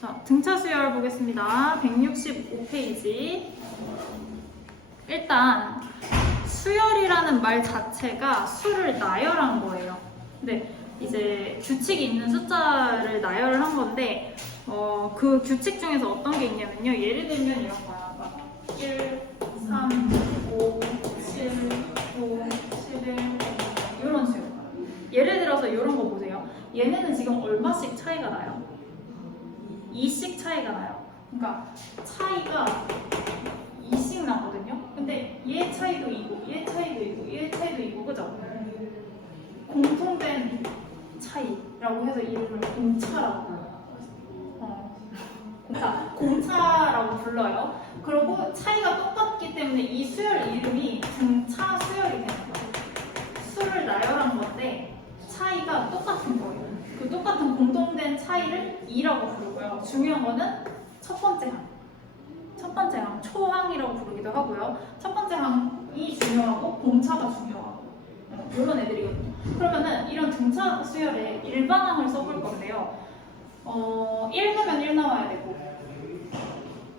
자, 등차 수열 보겠습니다. 165페이지. 일단 수열이라는 말 자체가 수를 나열한 거예요. 근데 이제 규칙이 있는 숫자를 나열을 한 건데 그 규칙 중에서 어떤 게 있냐면요. 예를 들면 이런 거야. 막 1, 3, 5, 7, 5, 11 이런 식으로. 예를 들어서 이런 거 보세요. 얘네는 지금 얼마씩 차이가 나요? 2씩 차이가 나요. 그러니까 차이가 2씩 나거든요. 근데 얘 차이도 2고, 얘 차이도 2고, 얘 차이도 2고, 그죠? 공통된 차이라고 해서 이름을 공차라고 불러요. 공차라고 불러요. 그리고 차이가 똑같기 때문에 이 수열 이름이 등차 수열이 되는 거예요. 수를 나열한 건데 차이가 똑같은 거예요. 그 똑같은 공통된 차이를 2라고 부르고요. 중요한 거는 첫 번째 항. 첫 번째 항, 초항이라고 부르기도 하고요. 첫 번째 항이 중요하고 공차가 중요하고 이런 애들이거든요. 그러면은 이런 등차 수열에 일반항을 써볼 건데요. 1 넣으면 1 나와야 되고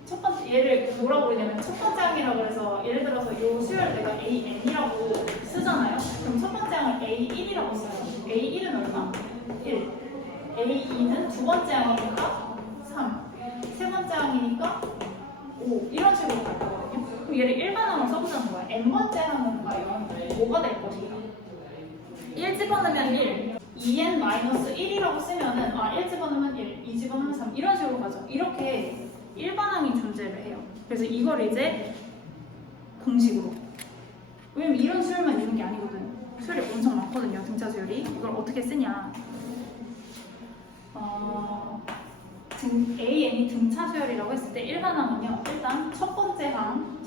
첫 번째 얘를 뭐라고 부르냐면 첫 번째 항이라고 해서 예를 들어서 이 수열 내가 AN이라고 쓰잖아요. 그럼 첫 번째 항을 A1이라고 써요. A1은 얼마? 1. A2는 두 번째 항이니까 3. 세 번째 항이니까 5. 이런 식으로 갈 거거든요. 그럼 얘를 일반항을 써보자는 거야. n번째 항은 과연 뭐가 될 것인가? 1 집어넣으면 1. 2n-1이라고 쓰면은 1 집어넣으면 1, 2 집어넣으면 3 이런 식으로 가죠. 이렇게 일반항이 존재를 해요. 그래서 이걸 이제 공식으로. 왜냐면 이런 수열만 있는 게 아니거든. 수열이 엄청 많거든요. 등차 수열이. 이걸 어떻게 쓰냐? AN이 등차 수열이라고 했을 때 일반항은요. 일단 첫 번째 항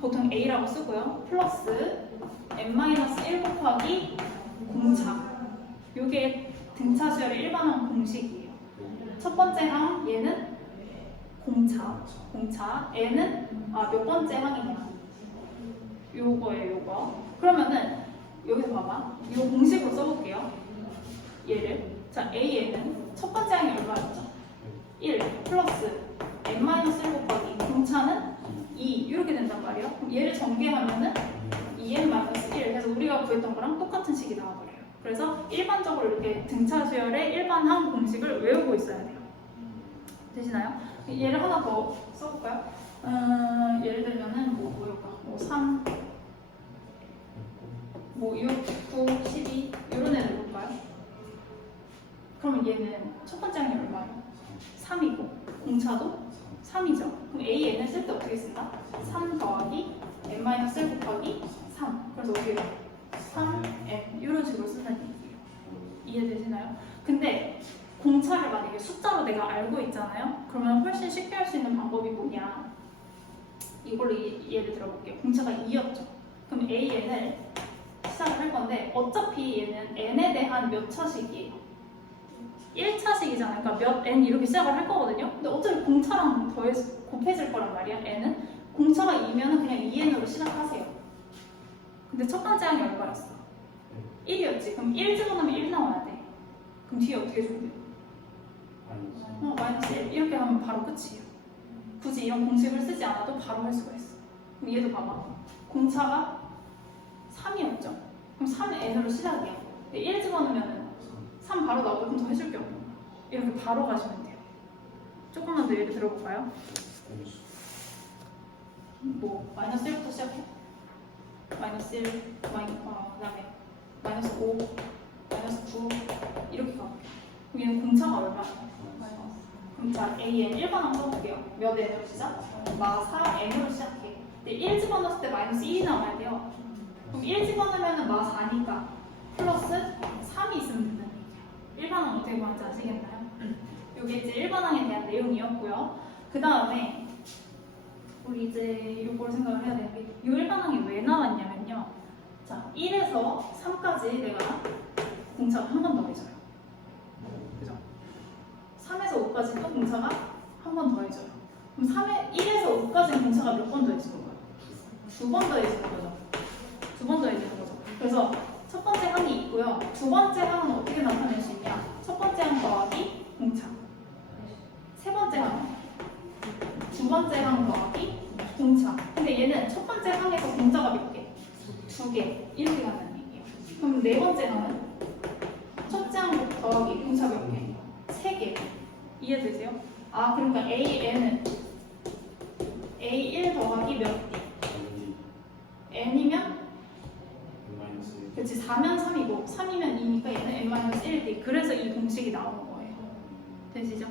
보통 A라고 쓰고요. 플러스 n-1 곱하기 공차. 이게 등차 수열의 일반항 공식이에요. 첫 번째 항 얘는 공차. n은 몇 번째 항이냐? 요거예요, 요거. 그러면은 여기서 봐봐. 이 공식으로 써볼게요. 얘를. 자, AN은 첫 번째 항이 얼마였죠? 1 플러스 n-1 곱하기 공차는 2 이렇게 된단 말이에요. 그럼 얘를 전개하면은 2n-1 그래서 우리가 구했던 거랑 똑같은 식이 나와버려요. 그래서 일반적으로 이렇게 등차 수열의 일반항 공식을 외우고 있어야 돼요. 되시나요? 얘를 하나 더 써볼까요? 예를 들면은 뭐일까? 3 6, 9, 12 이런 애들 볼까요? 그러면 얘는 첫 번째 항이 얼마예요? 3이고 공차도 3이죠. 그럼 AN을 쓸 때 어떻게 쓴다? 3 더하기 n-1 곱하기 3. 그래서 어떻게 3n 이런 식으로 쓴다는 얘기예요. 이해되시나요? 근데 공차를 만약에 숫자로 내가 알고 있잖아요. 그러면 훨씬 쉽게 할 수 있는 방법이 뭐냐? 이걸로 예를 들어볼게요. 공차가 2였죠. 그럼 AN을 시작을 할 건데 어차피 얘는 n에 대한 몇 차식이에요? 1차식이잖아요. 그러니까 몇 n 이렇게 시작을 할 거거든요. 근데 어차피 공차랑 곱해질 거란 말이야. n은 공차가 2면은 그냥 2n으로 시작하세요. 근데 첫 번째 항이 얼마였어? 1이었지. 그럼 1 집어넣으면 1 나와야 돼. 그럼 뒤에 어떻게 준대? 마이너스 1 이렇게 하면 바로 끝이에요. 굳이 이런 공식을 쓰지 않아도 바로 할 수가 있어. 그럼 얘도 봐봐. 공차가 3이었죠. 그럼 3n으로 시작이야. 1 집어넣으면 3 바로 나오고 그럼 더 해줄 게 없는 거야. 이렇게 바로 가시면 돼요. 조금만 더 예를 들어볼까요? 마이너스 1부터 시작해. 마이너스 1, 그다음에 마이너스 5, 마이너스 9 이렇게 가볼게요. 그럼 얘는 공차가 얼마예요? 그럼 자, AN 일반항 써볼게요. 몇 n으로 시작? 4n으로 시작해. 근데 1 집어넣었을 때 마이너스 1이 나와야 돼요. 그럼 1 집어넣으면 4니까 플러스 3이 있으면 된다는 얘기예요. 일반항 어떻게 구하는지 아시겠나요? 이게 이제 일반항에 대한 내용이었고요. 그 다음에 우리 이제 이걸 생각을 해야 되는 게 이 일반항이 왜 나왔냐면요. 자, 1에서 3까지 내가 공차가 한 번 더 해줘요. 그죠? 3에서 5까지 또 공차가 한 번 더 해줘요. 그럼 1에서 5까지 공차가 몇 번 더 해주는 거예요? 2번 더 해주는 거죠. 2번 더 해주는 거죠. 그래서 첫 번째 항이 있고요. 두 번째 항은 어떻게 나타낼 수 있냐? 첫 번째 항 더하기 공차. 번째 항, 두 번째 항 더하기 공차. 근데 얘는 첫 번째 항에서 공차가 몇 개? 2개. 이렇게 가는 얘기예요. 그럼 네 번째 항은 첫째 항 더하기 공차 몇 개? 3개. 이해되세요? 아, 그러니까 AN은 A1 더하기 몇 개? N이면? 그렇지, 4면 3이고 3이면 2니까 얘는 N-1대. 그래서 이 공식이 나오는 거예요. 되시죠?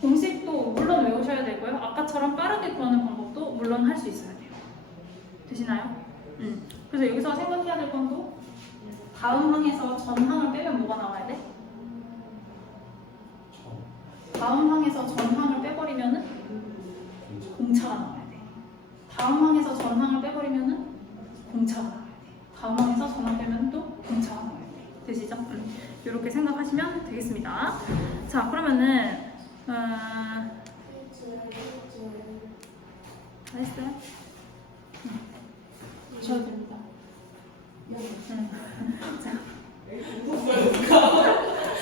공식도 물론 외우셔야 되고요. 아까처럼 빠르게 구하는 방법도 물론 할 수 있어야 돼요. 되시나요? 그래서 여기서 생각해야 될 건 또 다음 항에서 전 항을 빼면 뭐가 나와야 돼? 다음 항에서 전 항을 빼버리면은 공차가 나와야 돼. 다음 항에서 전 항을 빼버리면은 공차가 나와야 돼. 다음 항에서 전 항 빼면 또 공차가 나와야 돼. 되시죠? 이렇게 생각하시면 되겠습니다. 자, 그러면은 다 했어요? 주셔도 됩니다.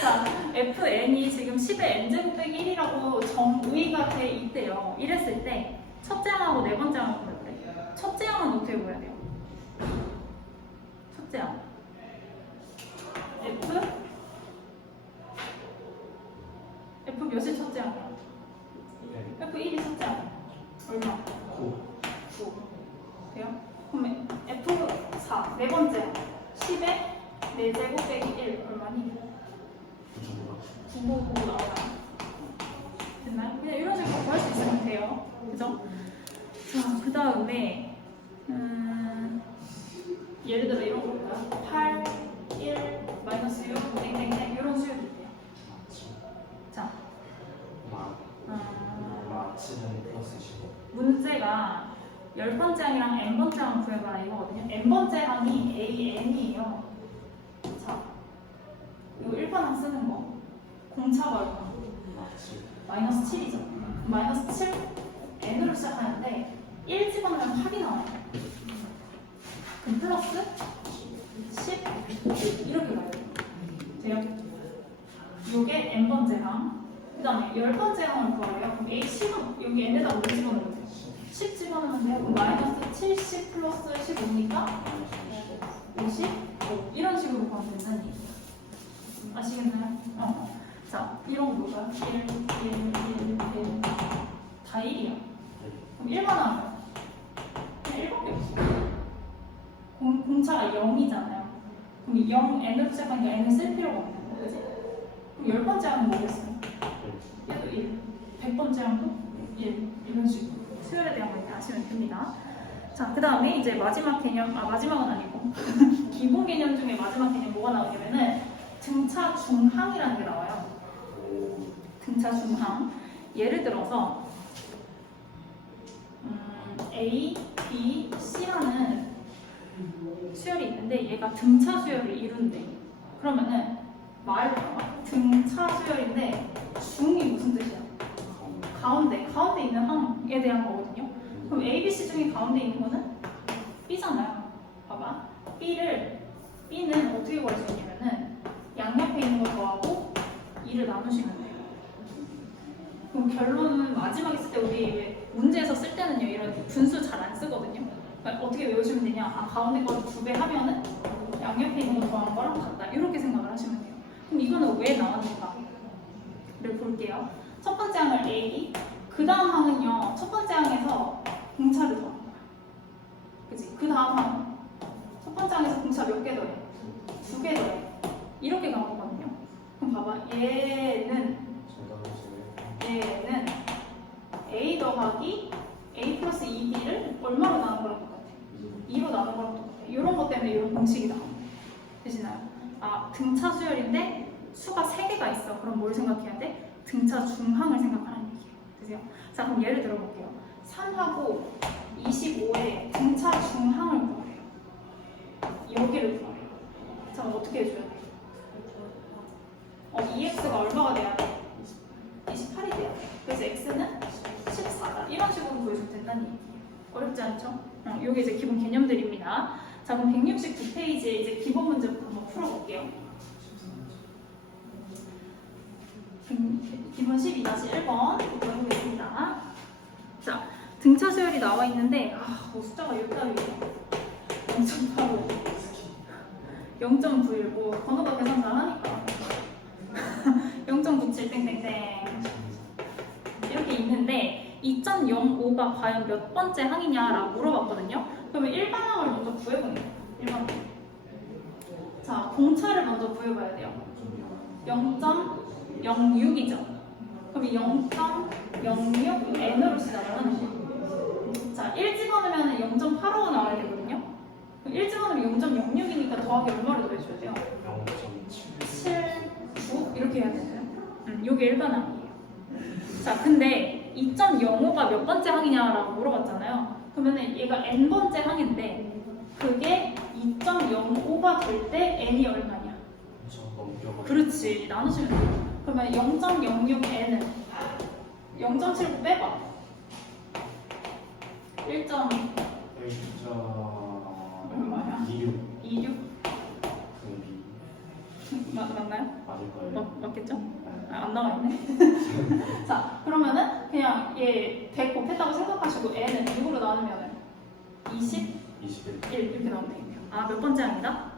자, FN이 지금 10의 n제곱 빼기 1이라고 정의가 돼 있대요. 이랬을 때 첫째 항하고 네 번째 항을 구해야 돼. 첫째 항은 어떻게 구해야 돼요? 첫째 항 F 몇이 첫째 항이야? F1이 첫째 항 얼마? 9 돼요? 그럼 F4 네 번째 항 10의 4제곱 빼기 1 얼마니? 999 나와요. 됐나요? 그냥 이런 식으로 구할 수 있으면 돼요. 그죠? 자, 그 다음에 예를 들어 이런 거 볼까요? 8, 1, 마이너스 6, 땡땡땡 이런 수열이 있대요. 자, 문제가 10번째 항이랑 n번째 항 구해봐라 이거거든요. n번째 항이 AN이에요. 자, 이거 1번 항 쓰는 거 공차가 얼마? 마이너스 7이죠. 마이너스 7, n으로 시작하는데 1 집어넣으면 8이 나와요. 그럼 플러스 10 이렇게 가요. 돼요? 요게 n번째 항. 그 다음에 10번째 항을 구하래요. 그럼 A10은 여기 n에다 뭐 집어넣으면 돼요? 10 집어넣으면 돼요. 그럼 마이너스 70 플러스 15니까 50 이런 식으로 구하면 된다는 얘기예요. 아시겠나요? 자, 이런 거 볼까요? 1, 1, 1, 1 다 1이야. 그럼 1만 하면 그냥 1밖에 없어. 공차가 0이잖아요. 그럼 0, n으로 시작하니까 n을 쓸 필요가 없는 거 그치? 그럼 10번째 항은 뭐겠어요? 얘도 1. 100번째 항도 1. 이런 식으로 수열에 대한 거 아시면 됩니다. 자, 그 다음에 이제 마지막 개념, 마지막은 아니고 기본 개념 중에 마지막 개념 뭐가 나오냐면은 등차 중항이라는 게 나와요. 등차 중항. 예를 들어서 A, B, C라는 수열이 있는데 얘가 등차 수열을 이룬대. 그러면은 말 등차 수열인데 중이 무슨 뜻이야? 가운데 있는 항에 대한 거거든요. 그럼 A, B, C 중에 가운데 있는 거는 B잖아요. 봐봐. B는 어떻게 구할 수 있냐면은 양옆에 있는 거 더하고 2를 나누시면 돼요. 그럼 결론은 마지막에 쓸 때 우리 문제에서 쓸 때는요 이런 분수 잘 안 쓰거든요. 그러니까 어떻게 외우시면 되냐? 가운데 거를 2배 하면은 양옆에 있는 거 더한 거랑 같다. 이렇게 생각을 하시면 돼요. 그럼 이거는 왜 나왔는가를 볼게요. 첫 번째 항을 A, 그 다음 항은요 첫 번째 항에서 공차를 더한 거야. 그치? 그 다음 항은 첫 번째 항에서 공차 몇 개 더해? 2개 더해. 이렇게 나오거든요. 그럼 봐봐. 얘는 A 더하기 A 플러스 2B를 얼마로 나눈 거랑 똑같아? 2로 나눈 거랑 똑같아. 이런 것 때문에 이런 공식이 나옵니다. 되시나요? 등차 수열인데 수가 3개가 있어. 그럼 뭘 생각해야 돼? 등차 중항을 생각하는 얘기예요. 되세요? 자, 그럼 예를 들어 볼게요. 3하고 25의 등차 중항을 구하래요. 여기를 구하래요. 자, 그럼 어떻게 해줘야 돼? 2x가 얼마가 돼야 돼? 28이 돼야 돼. 그래서 x는 14다. 이런 식으로 구해주면 된다는 얘기예요. 어렵지 않죠? 이게 이제 기본 개념들입니다. 자, 그럼 169페이지에 이제 기본 문제부터 한번 풀어볼게요. 기본 12-1번 보겠습니다. 자, 등차 수열이 나와 있는데 뭐 숫자가 10달이에요. 0.85, 0.91, 뭐 번호가 계산 잘하니까 0.97 땡땡땡 이렇게 있는데 2.05가 과연 몇 번째 항이냐라고 물어봤거든요. 그러면 일반항을 먼저 구해보는 거예요. 일반항. 자, 공차를 먼저 구해봐야 돼요. 0.06이죠. 그럼 0.06 n으로 시작을 하는 거예요. 자, 1 집어넣으면 0.85가 나와야 되거든요. 그럼 1 집어넣으면 0.06이니까 더하기 얼마를 더해줘야 돼요? 7, 9 이렇게 해야 되나요? 요게 일반항이에요. 자, 근데 2.05가 몇 번째 항이냐라고 물어봤잖아요. 그러면 얘가 n번째 항인데 그게 2.05가 될 때 n이 얼마냐? 그렇지, 나누시면 돼요. 그러면 0.06n은 0.79 빼봐. 1. 얼마야? 26. 맞나요? 맞을 거예요. 맞겠죠? 안 나와 있네. 자, 그러면은 그냥 얘 100 곱했다고 생각하시고 n은 6으로 나누면은 21 이렇게 나오면 되겠네요. 아, 몇 번째 항이다?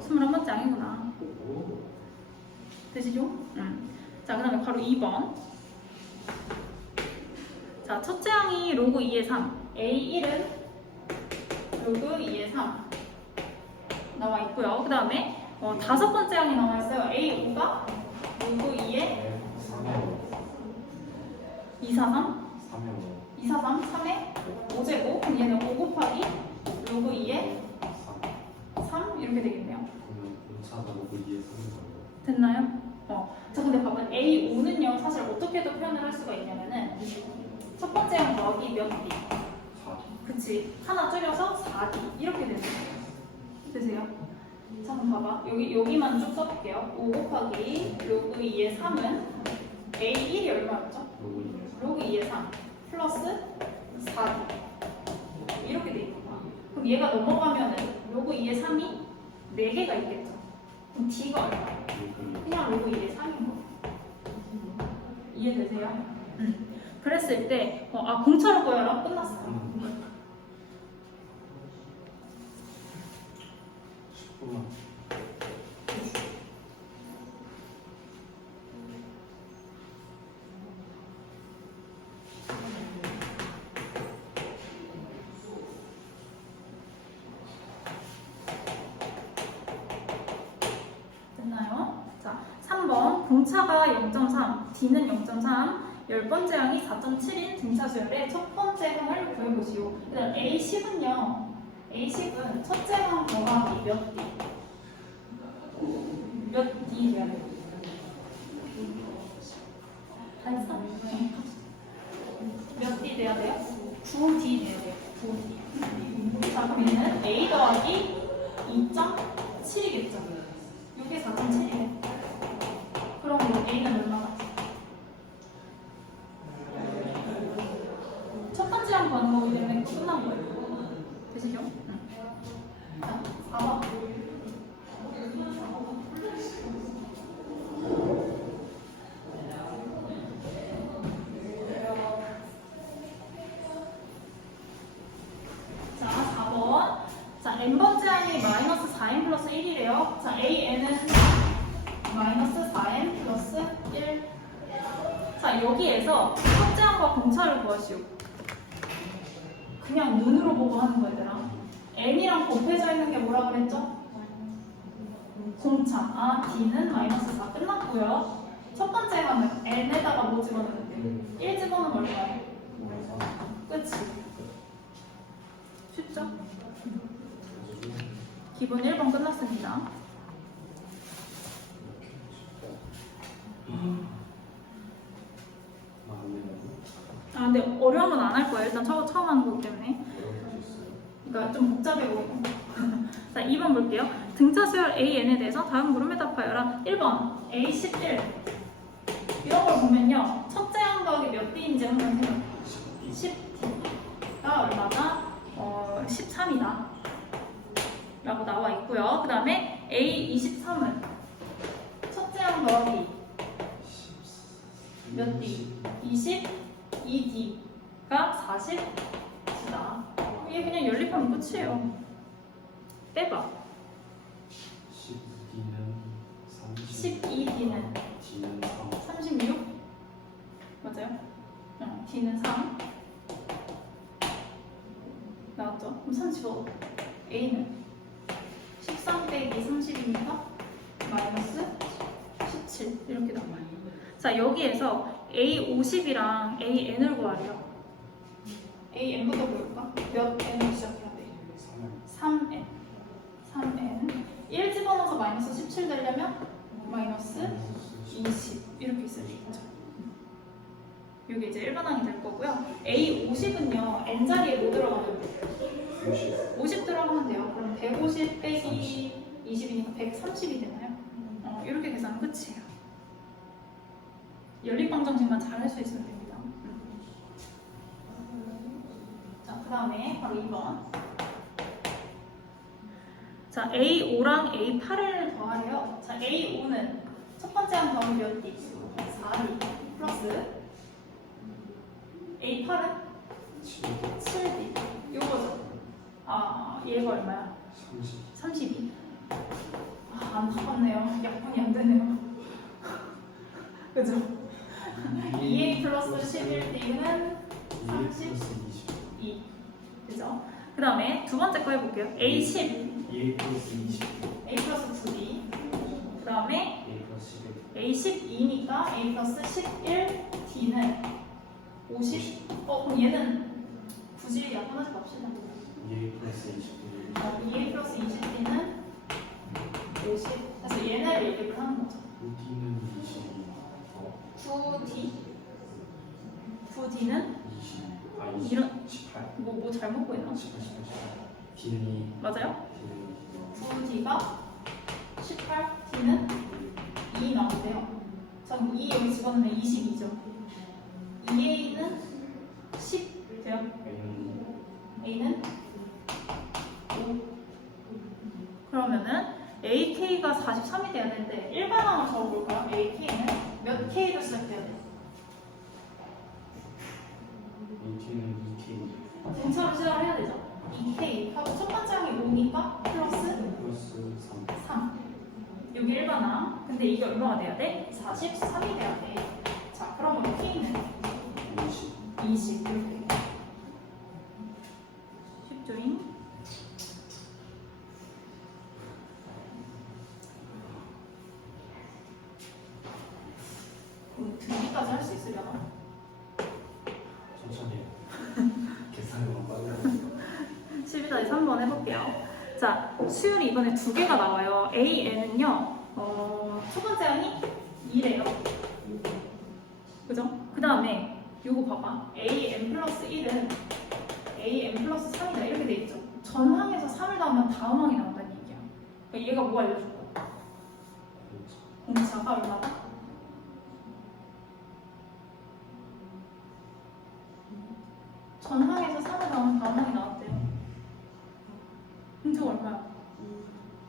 21번째 항이구나. 되시죠? 자, 그 다음에 바로 2번. 자, 첫째 항이 로그 2의 3, A1은 로그 2의 3 나와 있고요. 그 다음에 다섯 번째 항이 나와 있어요. A5가 로그 2의 243, 243, 3의 5제곱. 그럼 얘는 5 곱하기 로그 2의 3 이렇게 되겠네요. 됐나요? 자, 근데 봐봐. A5는요, 사실 어떻게도 표현을 할 수가 있냐면은 첫 번째 항 더하기 몇 D? 4D. 그치. 하나 줄여서 4D 이렇게 되는 거예요. 되세요? 자, 한번 봐봐. 여기만 쭉 써볼게요. 5 곱하기 로그 2의 3은 A1이 얼마였죠? 로그 2의 3 플러스 4D 이렇게 돼 있는 거야. 그럼 얘가 넘어가면은 로그 2의 3이 4개가 있겠죠? 그럼 D가 얼마예요? 그냥 로그 2의 3인 거예요. 이해되세요? 그랬을 때 공차로 구해라. 끝났어. 됐나요? 자, 3번 공차가 0.3, D는 0.3, 10번째 항이 4.7인 등차 수열의 첫 번째 항을 구해보시오. 일단 A10은요, A10은 첫째 항 더하기 몇 D? 몇 D 돼야 돼요? 다 했어? 몇 D 돼야 돼요? 9D 돼야 돼요. 9D. 자, 그럼 얘는 A 더하기 2.7이겠죠? 이게 4.7이네. 그럼 A는 얼마나? 첫 번째 항 구하는 거기 때문에 끝난 거예요. 되시죠? 자, 4번. 자, 4번. 자, n번째 항이 마이너스 4n 플러스 1이래요. 자, AN은 마이너스 4n 플러스 1. 자, 여기에서 첫째 항과 공차를 구하시오. 그냥 눈으로 보고 하는 거 얘들아. n이랑 곱해져 있는 게 뭐라 그랬죠? 공차. 아, D는 마이너스 4 끝났고요. 첫 번째 항은 n에다가 뭐 집어넣으면 돼? 1 집어넣으면 얼마야? 그치? 쉽죠? 기본 1번 끝났습니다. 아, 근데 어려우면 안 할 거예요. 일단 처음 하는 거기 때문에. 그러니까 좀 복잡해 보이고. 자, 2번 볼게요. 등차 수열 AN에 대해서 다음 물음에 답하여라. 1번 A11 이런 걸 보면요. 첫째 항 더하기 몇 D인지 한번 생각해. 10D가 얼마나? 13이다 라고 나와 있고요. 그 다음에 A23은 첫째 항 더하기 몇 D? 22D가 40D다. 이게 그냥 연립하면 끝이에요. 빼봐. 12D는 D는 3. 36? 맞아요? 응, D는 3 나왔죠? 그럼 3 집어. A는 13 빼기 30이니까 마이너스 17 이렇게 나와요. 자, 여기에서 A50이랑 AN을 구하래요. AN부터 볼까? 몇 N을 시작해야 돼? 3N 1 집어넣어서 마이너스 17 되려면 마이너스 20 이렇게 있어야 되겠죠. 이게 이제 일반항이 될 거고요. A50은요 N자리에 뭐 들어가면 돼요? 50 들어가면 돼요. 그럼 150 빼기 20이니까 130이 되나요? 이렇게 계산은 끝이에요. 연립방정식만 잘 할 수 있으면 됩니다. 자, 그 다음에 바로 2번. 자, A5랑 A8을 더하래요. 자, A5는 첫 번째 항 더하면 몇 D? 4D 플러스 A8은 7D. 요거죠. 아, 얘가 얼마야? 32. 아, 안타깝네요. 약분이 안 되네요. 그죠? 2A 플러스 11D는 32. 그죠? 그 다음에 두 번째 거 해볼게요. A10. A 플러스 20. A 플러스 2D. 그 다음에 A 플러스 11. A12니까 A 플러스 11D는 50. 그럼 얘는 굳이 약분하지 맙시다. A 플러스 20. 2A 플러스 20D는 50. 그래서 얘네를 얘기를 하는 거죠. D는 20. 9D. 9D는 20. 이런 18. 뭐 잘못 보이나? 18. D는 2. 맞아요? D는 9D가 18, D는 2 나온대요. 전 2 여기 집어넣으면 22죠. 2A는 10 돼요? 2. A는 5. 그러면은 AK가 43이 돼야 되는데 일반항을 적어볼까요? AK는 몇 K로 시작해야 돼요? D는 2K. 분차로 시작을 해야 되죠. 2K 하고 첫 번째 항이 5니까 플러스 플러스 3. 3. 여기 일반항. 근데 이게 얼마가 돼야 돼? 43이 돼야 돼. 자, 그러면 K는 20 이렇게. 쉽죠잉? 등기까지 할 수 있으려나? 천천히 해. 계산으로 빨라. 12자리 3번 해볼게요. 자, 수열이 이번에 두 개가 나와요. AN은요, 첫 번째 항이 2래요. 그죠? 그 다음에 요거 봐봐. AN 플러스 1은 AN 플러스 3이다. 이렇게 돼 있죠. 전항에서 3을 더하면 다음 항이 나온다는 얘기야. 그러니까 얘가 뭐 알려줄 거야? 공차가 얼마다? 전항에서 3을 더하면 다음 항이 나왔대요. 공차가 얼마야?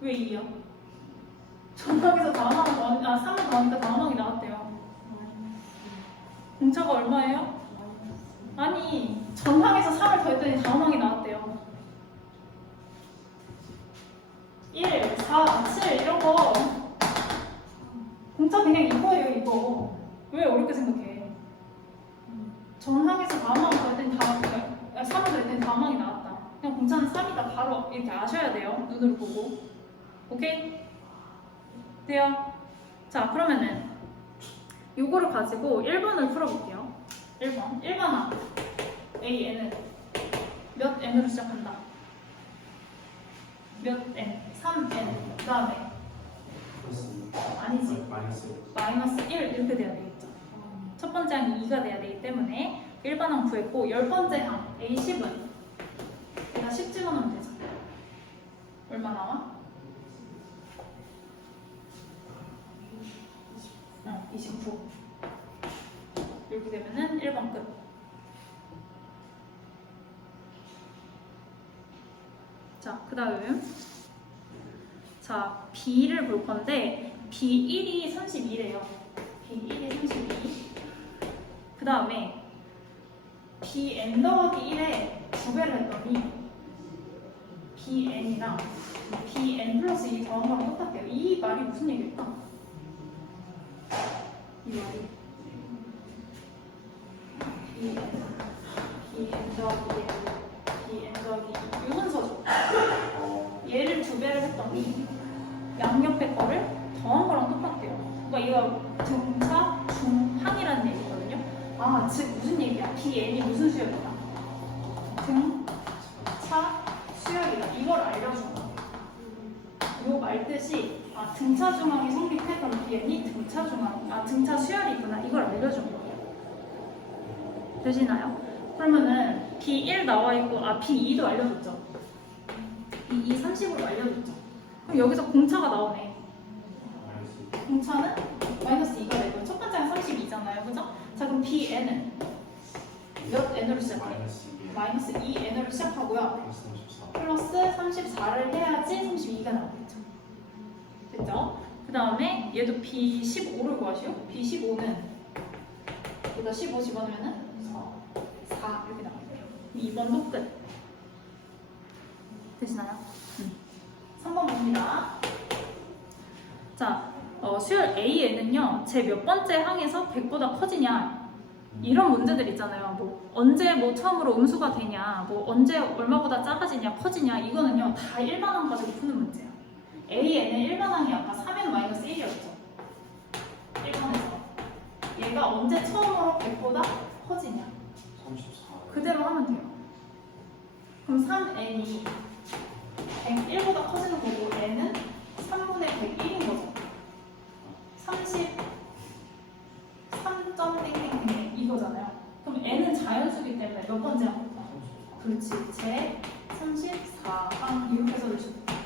왜 2야? 전항에서 다음 항을 더하니까 3을 더하니까 다음 항이 나왔대요. 공차가 얼마예요? 아니, 전항에서 3을 더했더니 다음 항이 나왔대요. 1, 4, 7 이런 거 공차 그냥 이거예요, 이거. 왜 어렵게 생각해? 전항에서 다음 항을 더했더니 3을 더했더니 다음 항이 나왔다. 그냥 공차는 3이다. 바로 이렇게 아셔야 돼요. 눈으로 보고. 오케이? 돼요? 자, 그러면은 요거를 가지고 1번을 풀어볼게요. 1번. 1번아. AN은 몇 N으로 시작한다? 몇 N? 3N. 그 다음에 플러스 아니지. 마이너스 1 이렇게 돼야 되겠죠. 첫 번째 항이 2가 돼야 되기 때문에 1번항 구했고 10번째 항 A10은 내가 10 집어넣으면 되죠. 얼마 나와? 29. 이렇게 되면은 1번 끝. 자, 그 다음. 자, B를 볼 건데, B1이 32래요. B1이 32. 그 다음에 bn 더하기 1에 2배를 했더니 bn이랑 bn 플러스 2 더한 거랑 똑같아요. 이 말이 무슨 얘기일까? 이 말이 bn 더하기 1, bn 더하기 2. 이 순서죠. 얘를 2배를 했더니 양옆에 거를 더한 거랑 똑같아요. 그러니까 이거 등차 중항이라는 얘기거든요. 아, 즉 무슨 얘기야? bn이 무슨 수열이다? 등차 수열이다. 이걸 알려준 거야. 요 말 뜻이 등차 중항이 성립했던 bn이 등차 수열이 있구나. 이걸 알려준 거예요. 되시나요? 그러면은 b1 나와 있고 b2도 알려줬죠. b2 30으로 알려줬죠. 그럼 여기서 공차가 나오네. 공차는 마이너스 2가 되고 첫 번째가 32잖아요. 그죠? 자, 그럼 bn은 몇 n으로 시작해요? 마이너스 2n으로 시작하고요. 플러스 34를 해야지 32가 나오겠죠. 됐죠? 그 다음에 얘도 B15를 구하시오. B15는 여기다 15 집어넣으면 4 이렇게 나와요. 2번도 끝. 되시나요? 3번 봅니다. 자, 수열 AN은요, 제 몇 번째 항에서 100보다 커지냐. 이런 문제들 있잖아요. 뭐 언제 뭐 처음으로 음수가 되냐, 뭐 언제 얼마보다 작아지냐, 커지냐. 이거는요 다 일반항 가지고 푸는 문제야. AN의 일반항이 아까 3n-1이었죠. 1번에서 얘가 언제 처음으로 100보다 커지냐. 34. 그대로 하면 돼요. 그럼 3n이 100보다 커지는 거고 n은 3분의 101인 거죠. 33점 땡땡땡 이거잖아요. 그럼 n은 자연수기 때문에 몇 번째 한 거다? 그렇지. 제 34항 이렇게 써주시면 돼요.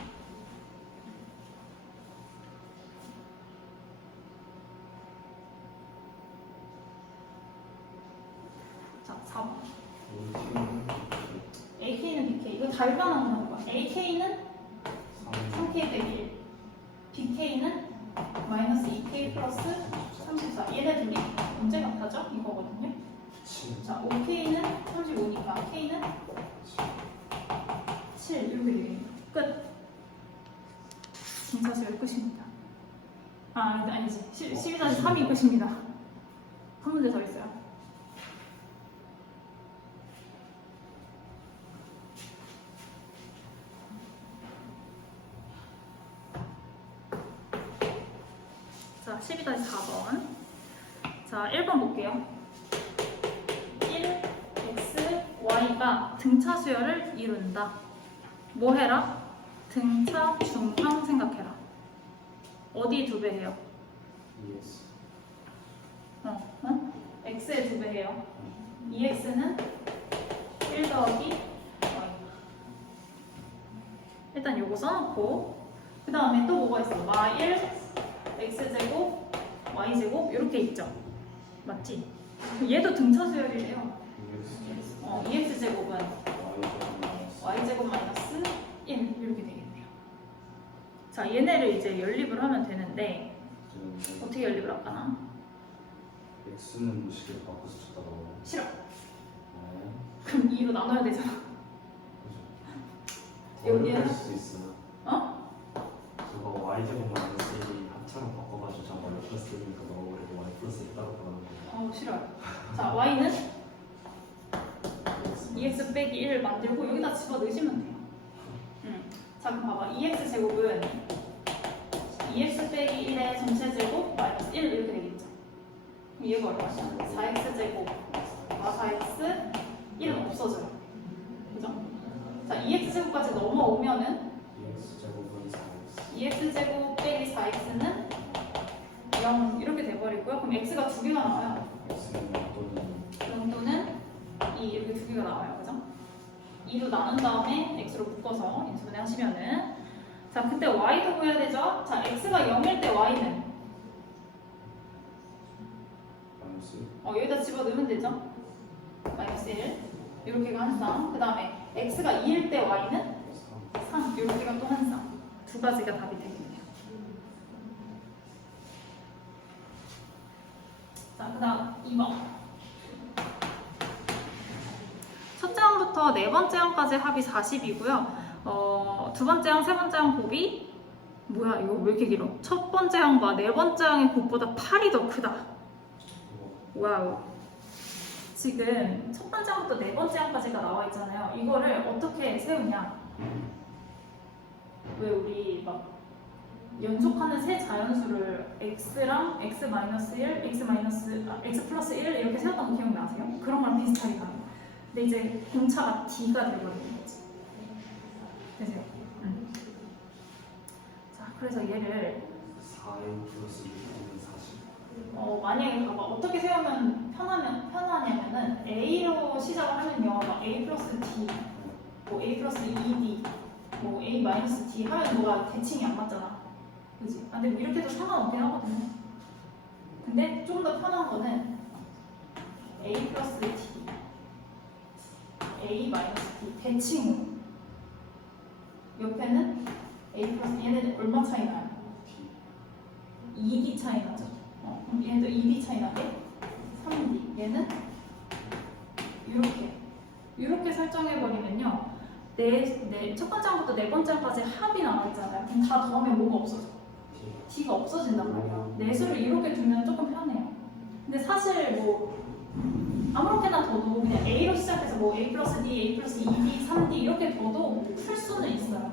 자, 4번. AK는 BK. 이거 다 일반항으로 봐. AK는 3K 빼기 1. BK는 마이너스 2K 플러스 34. 얘네 둘이 문제 같아죠? 이거거든요. 자, OK는 35니까 K는 7 이렇게 되겠네요. 끝. 진짜수열 끝입니다. 아니지. 12-3이 끝입니다. 한 문제 더 있어요. 자, 12-4번. 자, 1번 볼게요. 1x, y가 등차 수열을 이룬다. 뭐 해라? 등차 중항 생각해라. 어디 2배 해요? x에 2배 해요. 2x는 1 더하기 y. 일단 요거 써놓고 그 다음에 또 뭐가 있어? y1 x제곱 y제곱 이렇게 있죠. 맞지? 얘도 등차 수열이래요. 2x제곱은 y제곱 마이너스 1 이렇게 되겠네요. 자, 얘네를 이제 연립을 하면 되는데 어떻게 연립을 할까나? x는 식을 바꿔서 쳤다가 싫어. 그럼 2로 나눠야 되잖아. 어려울 수 있어요. 어? 저거 y제곱 마이너스 1이 합차로 바꿔가지고 저거 y 플러스 1이니까 넣어버리고 y 플러스 1 따로 나누는 거. 싫어요. 자, y는 2x 빼기 1을 만들고 여기다 집어넣으시면 돼요. 자, 그럼 봐봐. 2x 제곱은 2x 빼기 1의 전체 제곱 마이너스 1 이렇게 되겠죠. 그럼 얘가 얼마야? 4x 제곱 4x 1은 없어져요. 그죠? 자, 2x 제곱까지 넘어오면은 2x 제곱 빼기 4x는 0 이렇게 돼버리고요. 그럼 x가 2개가 나와요. 용도는 2 이렇게 2개가 나와요. 그죠? 2로 나눈 다음에 x로 묶어서 인수분해 하시면은 자, 그때 y도 구해야 되죠? 자, x가 0일 때 y는 여기다 집어넣으면 되죠? 마이너스 1 이렇게가 한 쌍. 그 다음에 x가 2일 때 y는 3 이렇게가 또 한 쌍. 두 가지가 답이 되겠네요. 자, 그 다음 2번. 항부터 네 번째 항까지 합이 40이고요. 두 번째 항, 세 번째 항 곱이 뭐야 이거 왜 이렇게 길어? 첫 번째 항과 네 번째 항의 곱보다 8이 더 크다. 와우. 지금 첫 번째 항부터 네 번째 항까지가 나와 있잖아요. 이거를 어떻게 세우냐? 왜 우리 막 연속하는 세 자연수를 x랑 x-1, x 플러스 1 이렇게 세웠던 거 기억나세요? 그런 거랑 비슷하게 가요. 근데 이제 공차가 d가 되버리는 거지. 되세요? 자, 그래서 얘를 4a 플러스 2는 40. 만약에 봐봐 어떻게 세우면 편하냐면은 a로 시작을 하면요, 막 a 플러스 d, 뭐 a 플러스 2d, 뭐 a 마이너스 d 하면 뭐가 대칭이 안 맞잖아. 그지? 근데 뭐 이렇게 해도 상관없긴 하거든요. 근데 좀 더 편한 거는 a 플러스 d, a 마이너스 d 대칭으로. 옆에는 a 플러스 얘는 얼마 차이 나요? 2d 차이 나죠. 그럼 얘도 2d 차이 나게 3d. 얘는 이렇게 설정해 버리면요. 첫 번째 항부터 네 번째 항까지 합이 나와 있잖아요. 그럼 다 더하면 뭐가 없어져? d가 없어진단 말이야. 내수를 이렇게 두면 조금 편해요. 근데 사실 뭐 아무렇게나 둬도 그냥 a로 시작해서 뭐 a 플러스 d, a 플러스 2d, 3d 이렇게 둬도 풀 수는 있어요.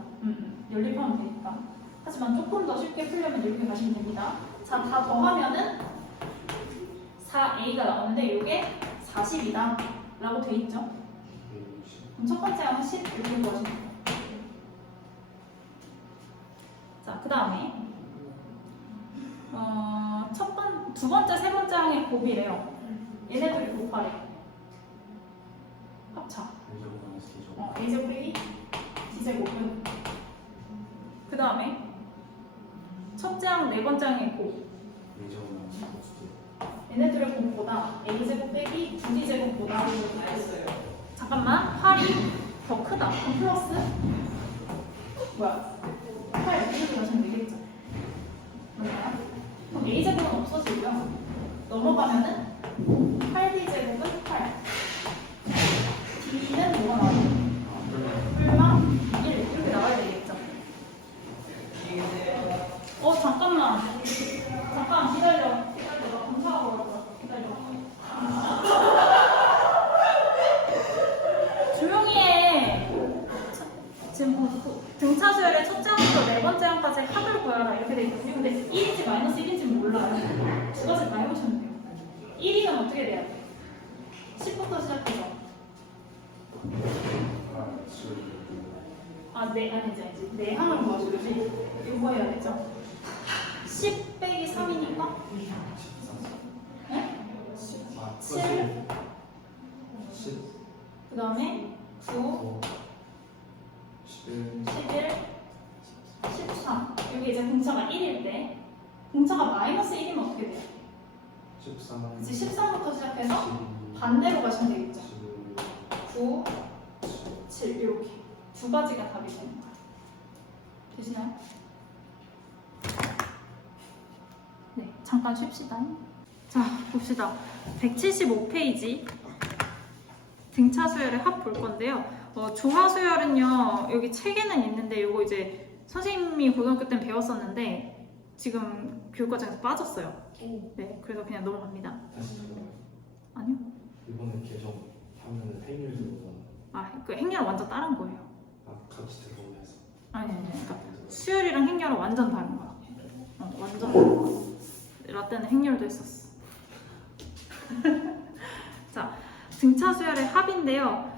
연립하면 되니까. 하지만 조금 더 쉽게 풀려면 이렇게 가시면 됩니다. 자, 다 더하면은 4a가 나오는데 이게 40이다 라고 돼 있죠. 그럼 첫 번째 항은 10 이렇게 구하시면 돼요. 자, 그 다음에 두 번째, 세 번째 항의 곱이래요. 얘네들이 곱하래. 합차. a제곱 빼기 d제곱은. 그 다음에 첫째 항, 네 번째 항의 곱. 얘네들의 곱보다 a제곱 빼기 2d제곱보다 잠깐만 8이 더 크다. 그럼 플러스 뭐야? 8 이렇게 가시면 되겠죠? 맞나요? 그럼 a제곱은 없어지고요. 넘어가면은 8d제곱은 8. d는 뭐가 나와요? 뿔만 1 이렇게 나와야 되겠죠? 잠깐만 기다려. 나 검사하고 올라가. 기다려. 조용히 해. 지금 등차 수열의 첫째 항부터 네 번째 항까지 합을 구하라 이렇게 돼 있거든요. 근데 1인지 마이너스 1인지 몰라요. 두 가지 다 해보시면 돼요. 1위는 어떻게 돼야 돼? 10부터 시작해서. 아니지. 네 항을 구하셔야지. 이거 해야 되죠. 10 빼기 3이니까? 네? 7. 10. 그 다음에 9. 11. 13. 여기 이제 공차가 1일 때 공차가 마이너스 1이면 어떻게 돼요? 13. 그치, 13부터 시작해서 반대로 가시면 되겠죠. 9, 7 이렇게 두 가지가 답이 되는 거예요. 되시나요? 네, 잠깐 쉽시다. 자, 봅시다. 175페이지 등차 수열의 합 볼 건데요. 조화 수열은요, 여기 책에는 있는데 이거 이제 선생님이 고등학교 때 배웠었는데 지금 교육과정에서 빠졌어요. 네, 그래서 그냥 넘어갑니다. 다시 들어요. 아니요. 이번에 개정하면 행률들보다 그 행렬은 완전 다른 거예요. 같이 들어오고 해서. 아니. 그러니까 수열이랑 행렬은 완전 다른 거야. 완전 다른 거야. 라떼는 행렬도 했었어. 자, 등차 수열의 합인데요.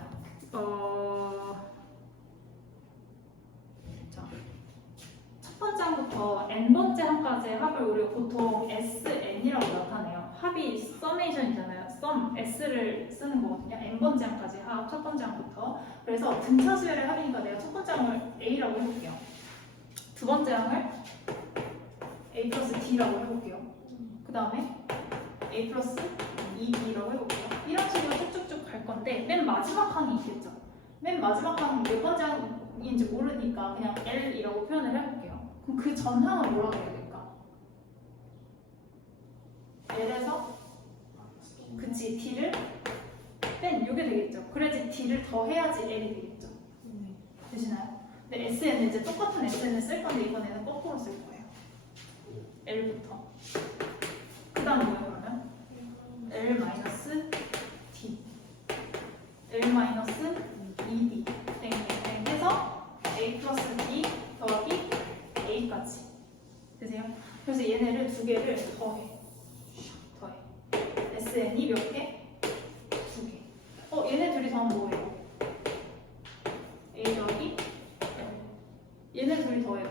첫 번째 항부터 n번째 항까지의 합을 우리가 보통 SN이라고 나타내요. 합이 서메이션이잖아요. S를 쓰는 거거든요. n번째 항까지 합, 첫 번째 항부터. 그래서 등차 수열의 합이니까 내가 첫 번째 항을 A라고 해볼게요. 두 번째 항을 A 플러스 D라고 해볼게요. 그 다음에 A 플러스 2B라고 해볼게요. 이런 식으로 쭉쭉쭉 갈 건데 맨 마지막 항이 있겠죠. 맨 마지막 항은 몇 번째 항인지 모르니까 그냥 L이라고 표현을 해볼게요. 그럼 그 전 항은 뭐라고 해야 될까? L에서 그치 D를 뺀 요게 되겠죠. 그래야지 D를 더해야지 L이 되겠죠. 되시나요? 근데 SN은 이제 똑같은 SN을 쓸 건데 이번에는 거꾸로 쓸 거예요. L부터. 그 다음 뭐예요 그러면? L 마이너스 D. L 마이너스 2D. 땡 해서 A 플러스 D 더하기 A까지. 되세요? 그래서 얘네를 두 개를 더해. SN이 몇 개? 두 개. 얘네 둘이 더하면 뭐예요? A 더하기 L. 얘네 둘이 더해요.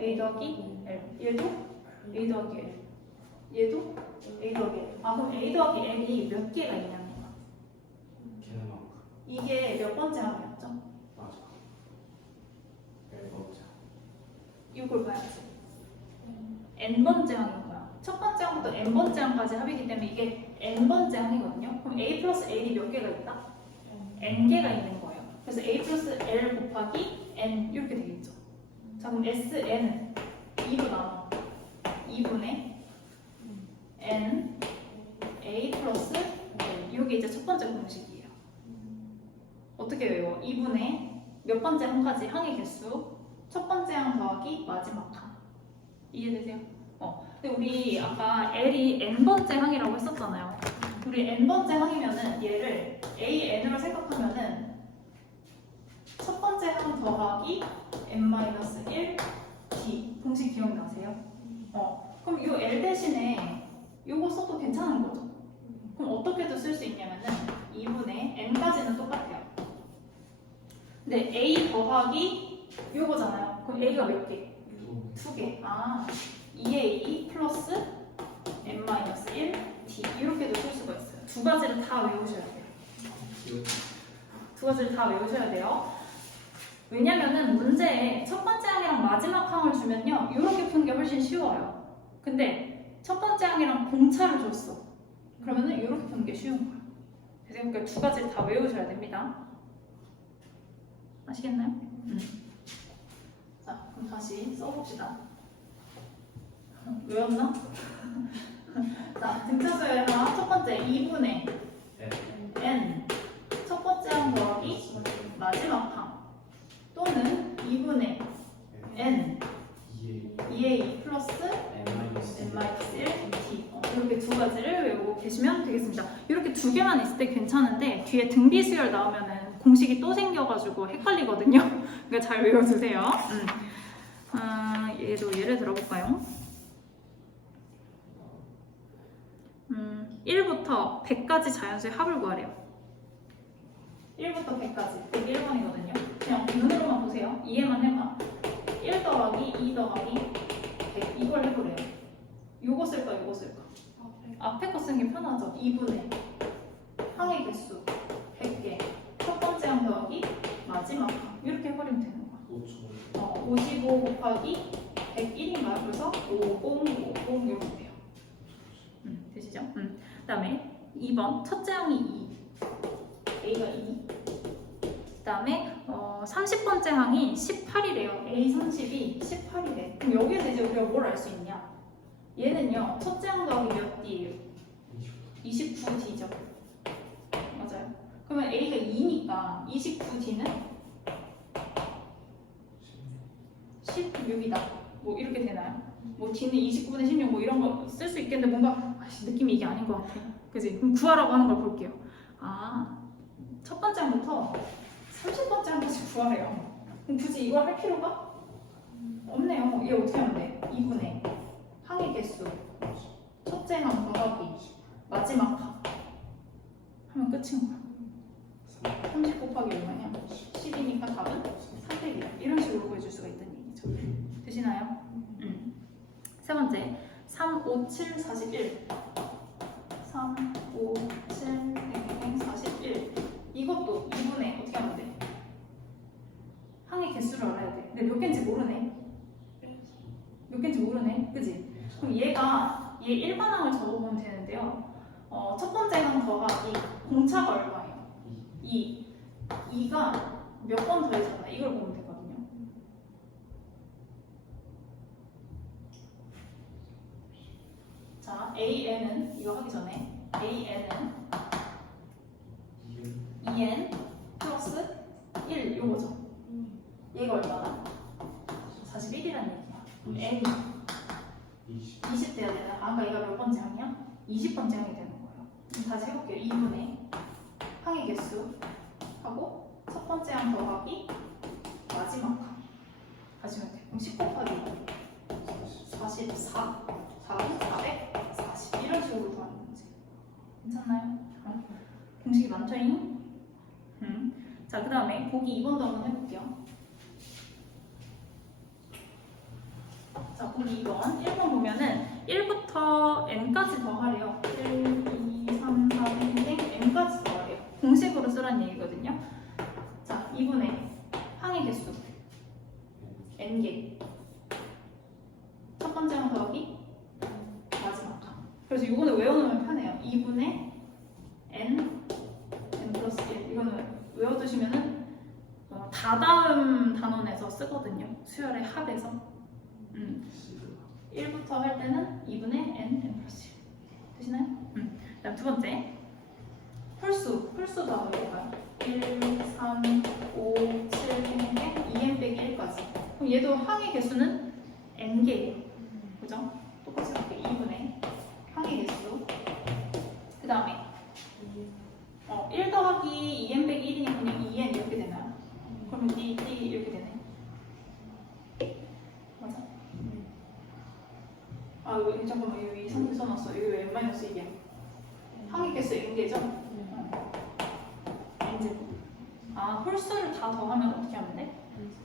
A 더하기 L. 얘도 A 더하기 L. 얘도 A 더하기 L. 그럼 A 더하기 L이 몇 개가 있냐는 거야. 걔네만큼. 이게 몇 번째 항이었죠? 맞아. 앨범자. 이걸 봐야지. n번째 항인 거야. 첫 번째 항부터 n번째 항까지 합이기 때문에 이게 n번째 항이거든요. 그럼 A 플러스 L이 몇 개가 있다? n개가 있는 거예요. 그래서 A 플러스 L 곱하기 n 이렇게 되겠죠. 자 그럼 SN은 2로 나눠. 2분의 n A 플러스 L. 이게 이제 첫 번째 공식이에요. 어떻게 외워? 2분의 몇 번째 항까지 항의 개수 첫 번째 항 더하기 마지막 항. 이해되세요? 근데 우리 아까 L이 n번째 항이라고 했었잖아요. 우리 n번째 항이면은 얘를 AN으로 생각하면은 첫 번째 항 더하기 n-1 D 공식 기억나세요? 그럼 이 L 대신에 요거 써도 괜찮은 거죠? 그럼 어떻게도 쓸 수 있냐면은 2분의 n까지는 똑같아요. 근데 A 더하기 요거잖아요. 그럼 A가 몇 개? 두 개. 2A 플러스 n-1 D 이렇게도 쓸 수가 있어요. 두 가지를 다 외우셔야 돼요. 두 가지를 다 외우셔야 돼요. 왜냐면은 문제에 첫 번째 항이랑 마지막 항을 주면요 이렇게 푸는 게 훨씬 쉬워요. 근데 첫 번째 항이랑 공차를 줬어. 그러면은 이렇게 푸는 게 쉬운 거예요. 그러니까 두 가지를 다 외우셔야 됩니다. 아시겠나요? 자, 그럼 다시 써봅시다. 외웠나? 자, 등차수열화 첫 번째 2분의 n 첫 번째 항 더하기 마지막 항 또는 2분의 n 2a 플러스 n-1 d 이렇게 두 가지를 외우고 계시면 되겠습니다. 이렇게 두 개만 있을 때 괜찮은데 뒤에 등비수열 나오면은 공식이 또 생겨가지고 헷갈리거든요. 그러니까 잘 외워두세요. 얘도 예를 들어볼까요? 1부터 100까지 자연수의 합을 구하래요. 1부터 100까지 101번이거든요. 그냥 눈으로만 보세요. 이해만 해봐. 1 더하기 2 더하기 100 이걸 해보래요. 요거 쓸까 요거 쓸까? 앞에 거 쓰는 게 편하죠. 2분의 항의 개수 100개 첫 번째 항 더하기 마지막 항 이렇게 해버리면 되는 거야. 55 곱하기 101인가요? 그래서 5050 이렇게 돼요. 되시죠? 그 다음에 2번 첫째 항이 2 A가 2 그 다음에 30번째 항이 18이래요. A30이 18이래. 그럼 여기에서 이제 우리가 뭘 알 수 있냐? 얘는요 첫째 항 더하기 몇 D예요? 29D죠. 맞아요. 그러면 A가 2니까 29D는 16이다. 뭐 이렇게 되나요? 뭐 D는 29분의 16 뭐 이런 거 쓸 수 있겠는데 뭔가 느낌이 이게 아닌 것 같아. 그지? 그럼 구하라고 하는 걸 볼게요. 첫 번째 항부터 30번째 항까지 구하래요. 그럼 굳이 이걸 할 필요가 없네요. 얘 어떻게 하면 돼? 2분의 항의 개수 첫째 항 더하기 마지막 항 하면 끝인 거야. 30 곱하기 얼마냐? 10이니까 답은 300이야. 이런 식으로 구해줄 수가 있다는 얘기죠. 되시나요? 세 번째 3, 5, 7, 41 3, 5, 7, 41 이것도 2분의 어떻게 하면 돼? 항의 개수를 알아야 돼. 근데 몇 개인지 모르네. 몇 개인지 모르네. 그지? 그럼 얘 일반항을 적어보면 되는데요. 첫 번째 항 더하기 공차가 얼마예요? 2. 2가 몇 번 더해졌나? 이걸 보면 되거든요. 자, AN은 이거 하기 전에 AN은 2 2n 플러스 1 요거죠. 얘가 얼마나? 41이라는 얘기야. 그럼 n이 20 돼야 되나? 아까 얘가 몇 번째 항이야? 20번째 항이 되는 거예요. 그럼 다시 해볼게요. 2분의 항의 개수 하고 첫 번째 항 더하기 마지막 항 가시면 돼요. 그럼 10 곱하기 44, 440 이런 식으로 더하는 거지. 괜찮나요? 공식이 많죠잉? 자, 그 다음에 보기 2번도 한번 해볼게요. 자, 보기 2번. 1번 보면은 1부터 n까지 더하래요. 1, 2, 3, 4, 5, 6, n까지 더하래요. 공식으로 쓰라는 얘기거든요. 자, 2분의 항의 개수 n개. 첫 번째 항 더하기 마지막 항. 그래서 이거는 외워놓으면 편해요. 2분의 n 플러스 1. 이거는 외워두시면은 다다음 단원에서 쓰거든요. 수열의 합에서. 1부터 할 때는 2분의 n 플러스 1. 되시나요? 그다음 두 번째. 홀수 더하기가 1, 3, 5, 7, 2n 빼기 1까지. 그럼 얘도 항의 개수는 n개예요. 그죠? 똑같이 이렇게 2분의 항의 개수. 그 다음에 1 더하기 2n 빼기 1이니까 그냥 2n 이렇게 되나요? 그러면 D 이렇게 되네. 맞아? 아, 여기 잠깐만, 여기 3개 써놨어. 여기 왜 n-1이야? 항의 개수 n개죠? n제곱. 아, 홀수를 다 더하면 어떻게 하면 돼?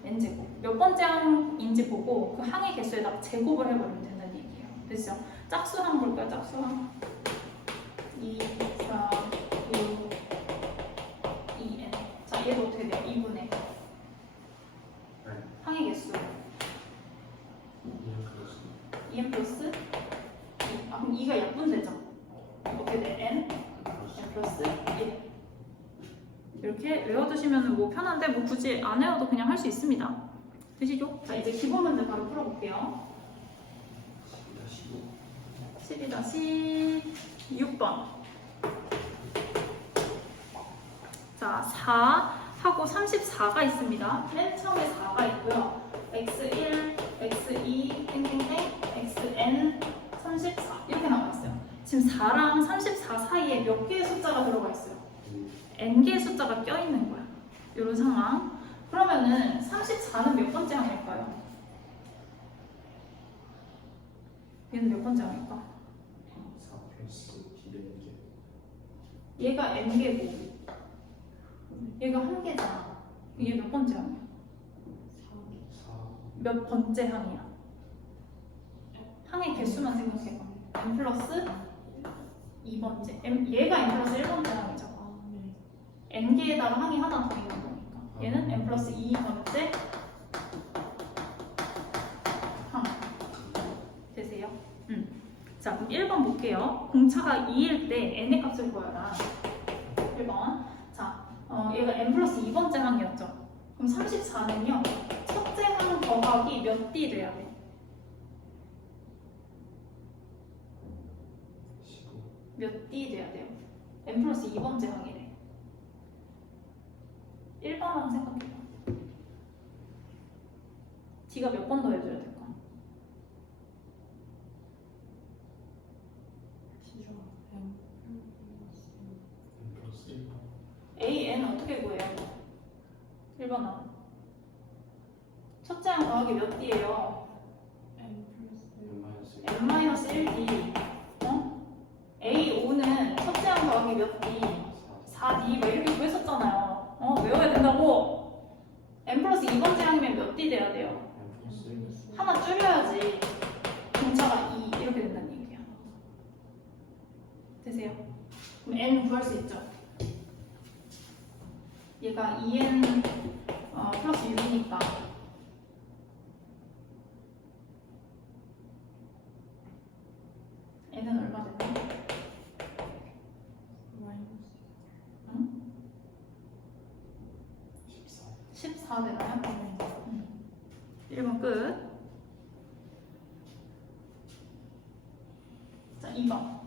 n제곱. 몇 번째 항인지 보고 그 항의 개수에다가 제곱을 해버리면 된다는 얘기예요. 됐죠? 짝수항 볼까요? 짝수항. 2, 4, 6, 2n. 자, 얘도 어떻게 돼요? 2분의 항의 개수 2n 플러스 2. 아, 그럼 2가 약분되죠? 어떻게 돼? n 플러스 1. 이렇게 외워두시면 뭐 편한데 뭐 굳이 안 외워도 그냥 할 수 있습니다. 되시죠? 자, 이제 기본 문제 바로 풀어볼게요. 12-6번. 자, 4하고 34가 있습니다. 맨 처음에 4가 있고요. x1, x2, xn, 34 이렇게 나와 있어요. 지금 4랑 34 사이에 몇 개의 숫자가 들어가 있어요? n개의 숫자가 껴있는 거야. 이런 상황. 그러면은 34는 몇 번째 항일까요? 얘는 몇 번째 항일까? 4 플러스 B의 얘가 n개고 얘가 한 개잖아. 이게 몇 번째 항이야? 4 몇 번째 항이야? 항의 개수만 생각해봐. n 플러스 2번째. 얘가 n 플러스 1번째 항이죠. n개에다가 항이 하나 더 있는 거니까. 얘는 n 플러스 2번째 항. 되세요? 자, 그럼 1번 볼게요. 공차가 2일 때 n의 값을 구하라. 1번. 자, 얘가 n 플러스 2번째 항이었죠. 그럼 34는요. 첫째 항 더하기 몇 D 돼야 돼? 15 몇 D 돼야 돼요? n 플러스 2번째 항이래. 1번 항 생각해봐. D가 몇 번 더 해줘야 될까? N 플러스 1 A, N 어떻게 구해요? 1번 항. 첫째 항 더하기 몇 D예요? n-1D. A, 5는 첫째 항 더하기 몇 D? 4D. 막 이렇게 구했었잖아요. 외워야 된다고. n 플러스 2번째 항이면 몇 D 돼야 돼요? N 플러스 1 하나 줄여야지. 공차가 2 이렇게 된다는 얘기야. 되세요? 그럼 n 구할 수 있죠? 얘가 2n 플러스 6이니까 n은 얼마 됐나? 응? 14 되나요? 1번 끝. 자, 2번.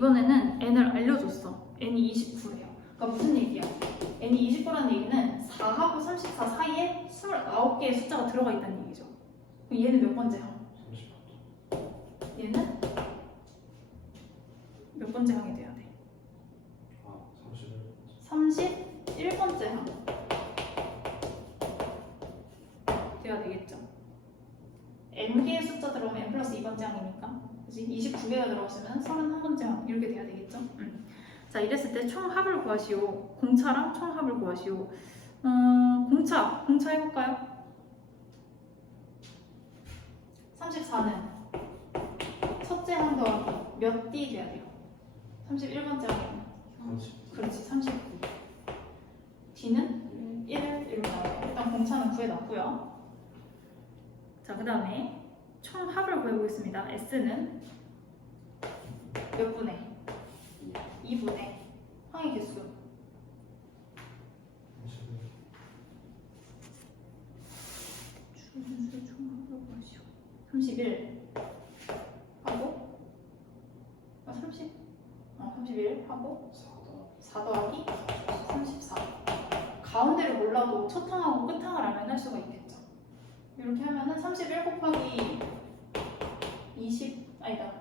이번에는 n을 알려줬어. n이 29래요. 그러니까 무슨 얘기야? n이 29라는 얘기는 4하고 34 사이에 29개의 숫자가 들어가 있다는 얘기죠. 그럼 얘는 몇 번째 항? 30. 얘는 몇 번째 항이 돼야 돼? 아, 31. 31번째 항 돼야 되겠죠. n개의 숫자 들어오면 n 플러스 2번째 항이니까 그치? 29개가 들어갔으면 31번째 항 이렇게 돼야 되겠죠. 자, 이랬을 때 총합을 구하시오. 공차랑 총합을 구하시오. 공차 해볼까요? 34는 첫째 항 더하기 몇 D 돼야 돼요? 31번째 항이면 30. 그렇지, 39. D는 1 이렇게 나와요. 일단 공차는 구해놨고요. 자, 그 다음에 총합을 구해보겠습니다. S는 몇 분의? 2분의 항의 개수. 31. 총합을 구하시오. 31 하고 30? 31 하고 4 더하기 34. 가운데를 몰라도 첫 항하고 끝 항을 알면 할 수가 있겠죠. 이렇게 하면은 31 곱하기 20 아니다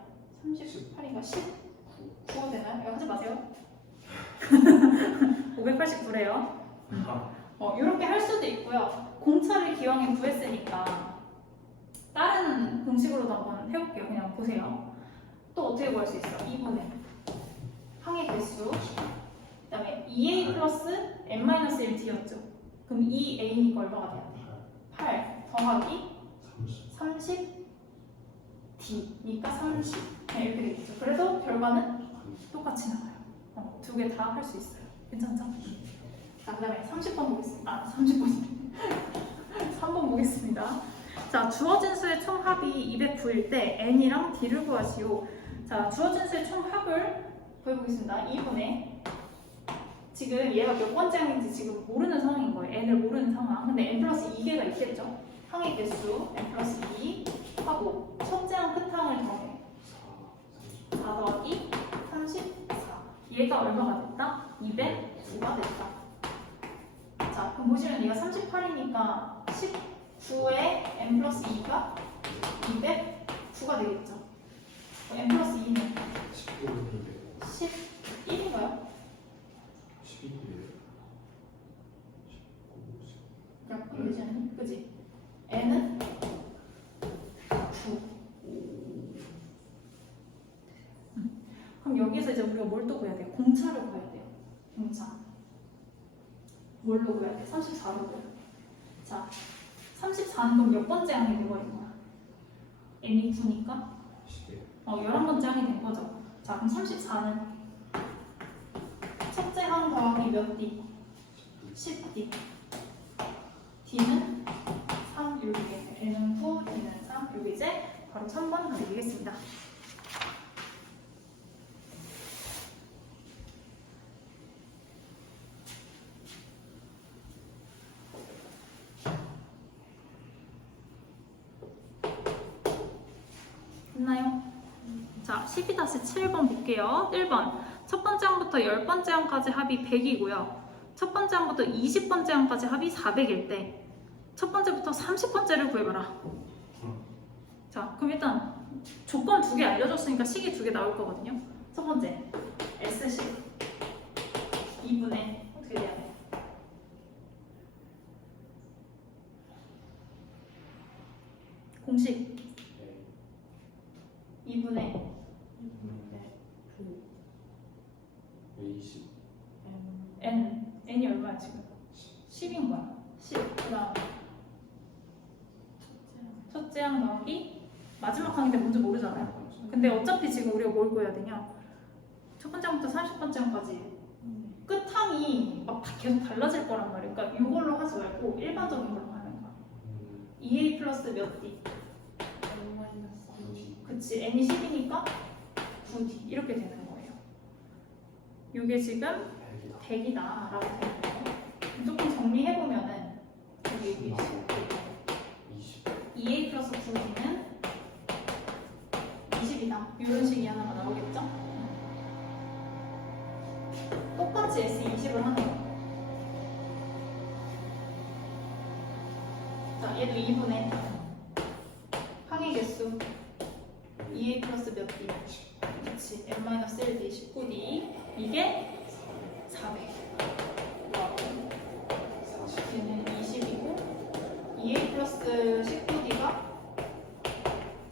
38인가 19가 되나요? 이거 하지 마세요. 589래요. 이렇게 할 수도 있고요. 공차를 기왕에 구했으니까 다른 공식으로도 한번 해볼게요. 그냥 보세요. 또 어떻게 구할 수 있어? 2분의 항의 개수, 그 다음에 2a 플러스 n-1t였죠. 그럼 2a니까 얼마가 돼야 돼? 8 더하기 30d니까 30 이렇게 되겠죠. 그래서 결과는 똑같이 나와요. 두 개 다 할 수 있어요. 괜찮죠? 자, 그 다음에 30번 보겠습니다. 30번 3번 보겠습니다. 자, 주어진 수의 총합이 209일 때 n이랑 d를 구하시오. 자, 주어진 수의 총합을 구해보겠습니다. 2분의 지금 얘가 몇 번째 항인지 지금 모르는 상황인 거예요. n을 모르는 상황. 근데 n 플러스 2개가 있겠죠. 항의 개수 n 플러스 2 하고 첫째 항 끝 항을 더해 4 더하기 34. 얘가 얼마가 됐다? 209가 됐다. 자, 그럼 보시면 얘가 38이니까 19에 n 플러스 2가 209가 되겠죠. n 플러스 2는 11인가요? 12. 그지? n은 9. 그럼 여기서 이제 우리가 뭘 또 구해야 돼요? 공차를 구해야 돼요. 공차. 뭘로 구해야 돼? 34로 구해야 돼. 자, 34는 그럼 몇 번째 항이 되버린 거야? n이 9니까? 11번째 항이 된 거죠. 자, 그럼 34는 첫째 항 더하기 몇 D? 10D. D는 3 요게 n은 9, D는 3 요게 이제 바로 3번 되겠습니다. 됐나요? 자, 12-7번 볼게요. 1번. 첫 번째 항부터 10번째 항까지 합이 100이고요. 첫 번째 항부터 20번째 항까지 합이 400일 때 첫 번째부터 30번째를 구해봐라. 자, 그럼 일단 조건 2개 알려줬으니까 식이 2개 나올 거거든요. 첫 번째, S식 2분의 어떻게 돼야 돼? 공식 2분의 20. n이 얼마야 지금? 10인 거야. 10. 그다음 첫째 항 더하기 마지막 항인데 뭔지 모르잖아요. 근데 어차피 지금 우리가 뭘 구해야 되냐? 첫 번째 항부터 30번째 항까지 끝 항이 막 다 계속 달라질 거란 말이야. 그러니까 이걸로 하지 말고 일반적인 걸로 하는 거야. 2a 플러스 몇 d? 그치, n이 10이니까 9d 이렇게 되는 거예요. 이게 지금 100이다 라고 되는 거예요. 조금 정리해보면은 여기 2a 플러스 9d는 20이다 이런 식이 하나가 나오겠죠? 똑같이 S20을 하네요. 자, 얘도 2분의 항의 개수 2a 플러스 몇 d? 그치, n-1d 19d. 이게 400. 얘는 20이고 2a 플러스 19d가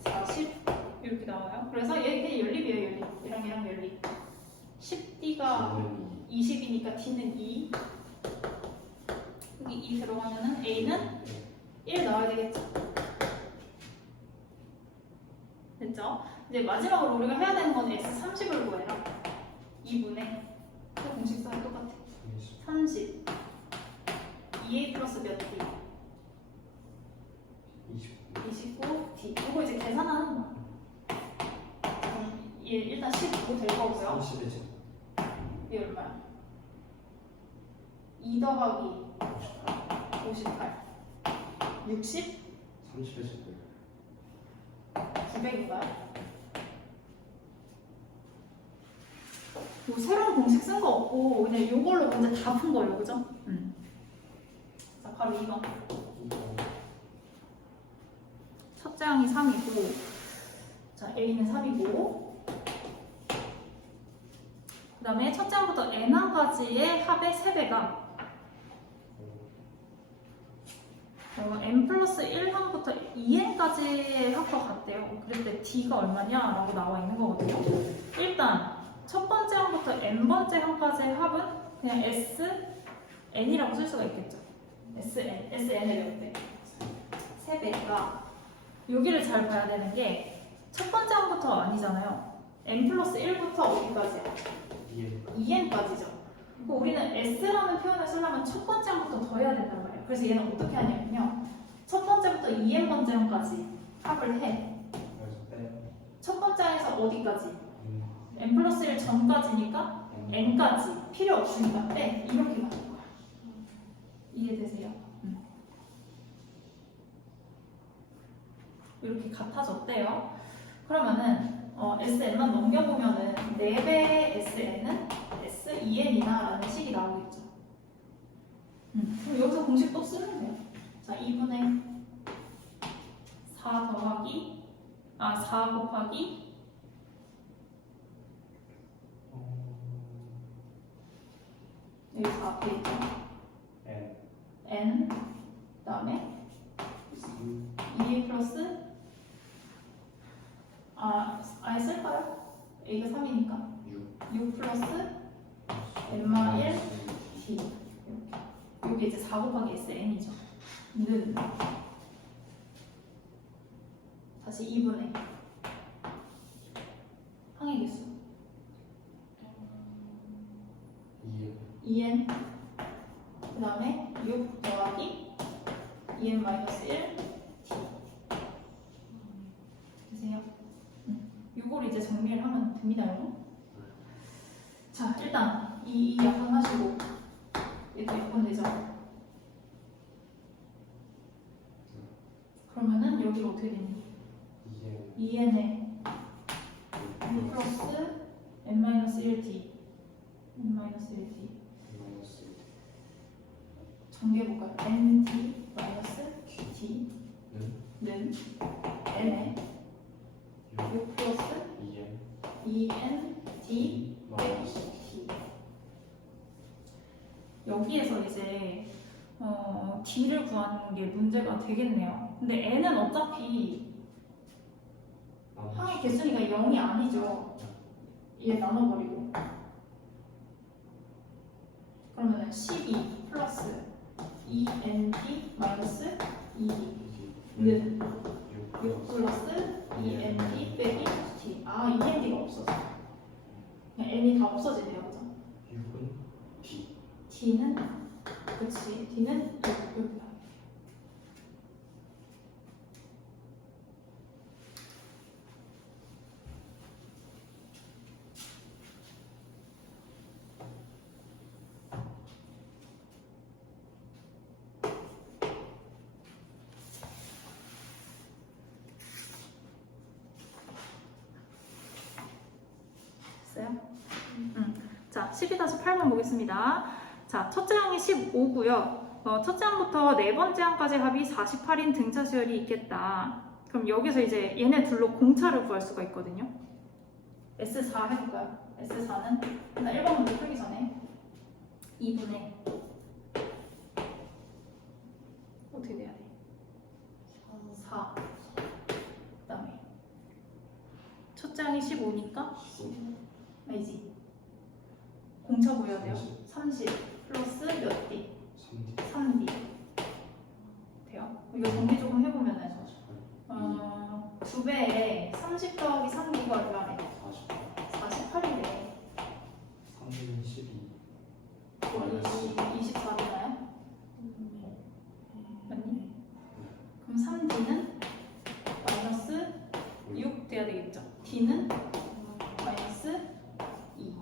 40 이렇게 나와요. 그래서 얘 연립이에요. 연립. 얘랑 연립. 10d가 20이니까 d는 2. 여기 2 들어가면은 a는 1 나와야 되겠죠? 됐죠? 이제 마지막으로 우리가 해야 되는 건 S30을 구해라. 2분의 공식상이 똑같아. 30 2a 플러스 몇 d? 29d. 이거 이제 계산하는 거야. 얘 일단 15 될 거고요. 30의 제곱 이게 얼마야? 2 더하기 58 60? 30의 제곱 900인가요? 뭐 새로운 공식 쓴 거 없고 그냥 이걸로 문제 다 푼 거예요, 그죠? 자, 바로 2번. 첫째 항이 3이고, 자, A는 3이고, 그 다음에 첫째 항부터 N항까지의 합의 3배가 n 플러스 1항부터 2n까지의 합과 같대요. 그럴 때 d가 얼마냐라고 나와 있는 거거든요. 일단 첫 번째 항부터 n번째 항까지의 합은 그냥 sn이라고 쓸 수가 있겠죠. sn을 외울 때 3배가 여기를 잘 봐야 되는 게 첫 번째 항부터 아니잖아요. n 플러스 1부터 어디까지야? 2n까지죠. 우리는 s라는 표현을 쓰려면 첫 번째 항부터 더해야 된단 말이에요. 그래서 얘는 어떻게 하냐면요. 첫 번째부터 2n번째 항까지 합을 해. 첫 번째 항에서 어디까지? n 플러스 1 전까지니까 n까지 필요 없으니까 빼. 이렇게 가는 거야. 이해되세요? 이렇게 같아졌대요. 그러면은 SN만 넘겨보면은 4배의 SN은 S2N이나 라는 식이 나오겠죠. 그럼 여기서 공식 또 쓰면 돼요. 자, 2분의 4 곱하기 여기 4 앞에 있죠. N 그 다음에 2A 플러스 아예 쓸까요? A가 3이니까 6 플러스 N-1 D 이렇게. 여기 이제 4 곱하기 SN이죠. 는 다시 2분의 항의 개수 2n 그 다음에 6 더하기 2n 마이너스 1 D 되세요? 이걸 이제 정리를 하면 됩니다, 여러분. 자, 일단 이 약분하시고 얘도 약분되죠. 그러면은 여기가 어떻게 되니? 2n에 6 플러스 n-1d n-1d 정리해볼까요? nd 마이너스 d는 n에 6 플러스 2n d d 여기에서 이제 d를 구하는 게 문제가 되겠네요. 근데 n은 어차피 항의 개수니까 0이 아니죠. 얘 나눠버리고 그러면 12 플러스 2nd 마이너스 2d는 6 플러스 2nd 빼기 d. 2nd가 없어져. 그냥 n이 다 없어지네요, 그죠? 6은 D d는 그치, d는 여기 자, 12-8번 보겠습니다. 자, 첫째 항이 15고요. 첫째 항부터 네 번째 항까지 합이 48인 등차 수열이 있겠다. 그럼 여기서 이제 얘네 둘로 공차를 구할 수가 있거든요. S4 해볼까요? S4는 일단 1번 문제 풀기 전에 2분의 어떻게 돼야 돼? 4. 그 다음에 첫째 항이 15니까 알지? 공차 구해야 돼요. 30 플러스 몇 D? 3D 돼요? 이거 정리 조금 해보면은 2배에 30 더하기 3D가 얼마래? 48이래. 3는 12. 24 되나요? 맞니? 그럼 3D는 마이너스 6 돼야 되겠죠? D는 마이너스 2.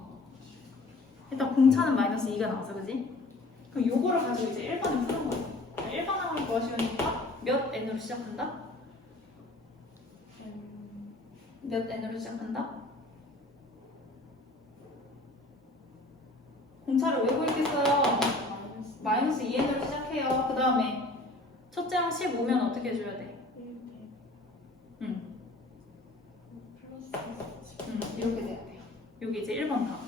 일단 공차는 마이너스 2가 나왔어, 그지? 그럼 요거를 가지고 이제 1번을 푸는 거예요. 1번 항을 구하시려니까 몇 n으로 시작한다? 몇 n으로 시작한다? 공차를 왜 구했겠어요? 마이너스 2n으로 시작해요. 그 다음에 첫째 항 15면 어떻게 해줘야 돼? 이렇게 돼야 돼요. 여기 이제 1번 항.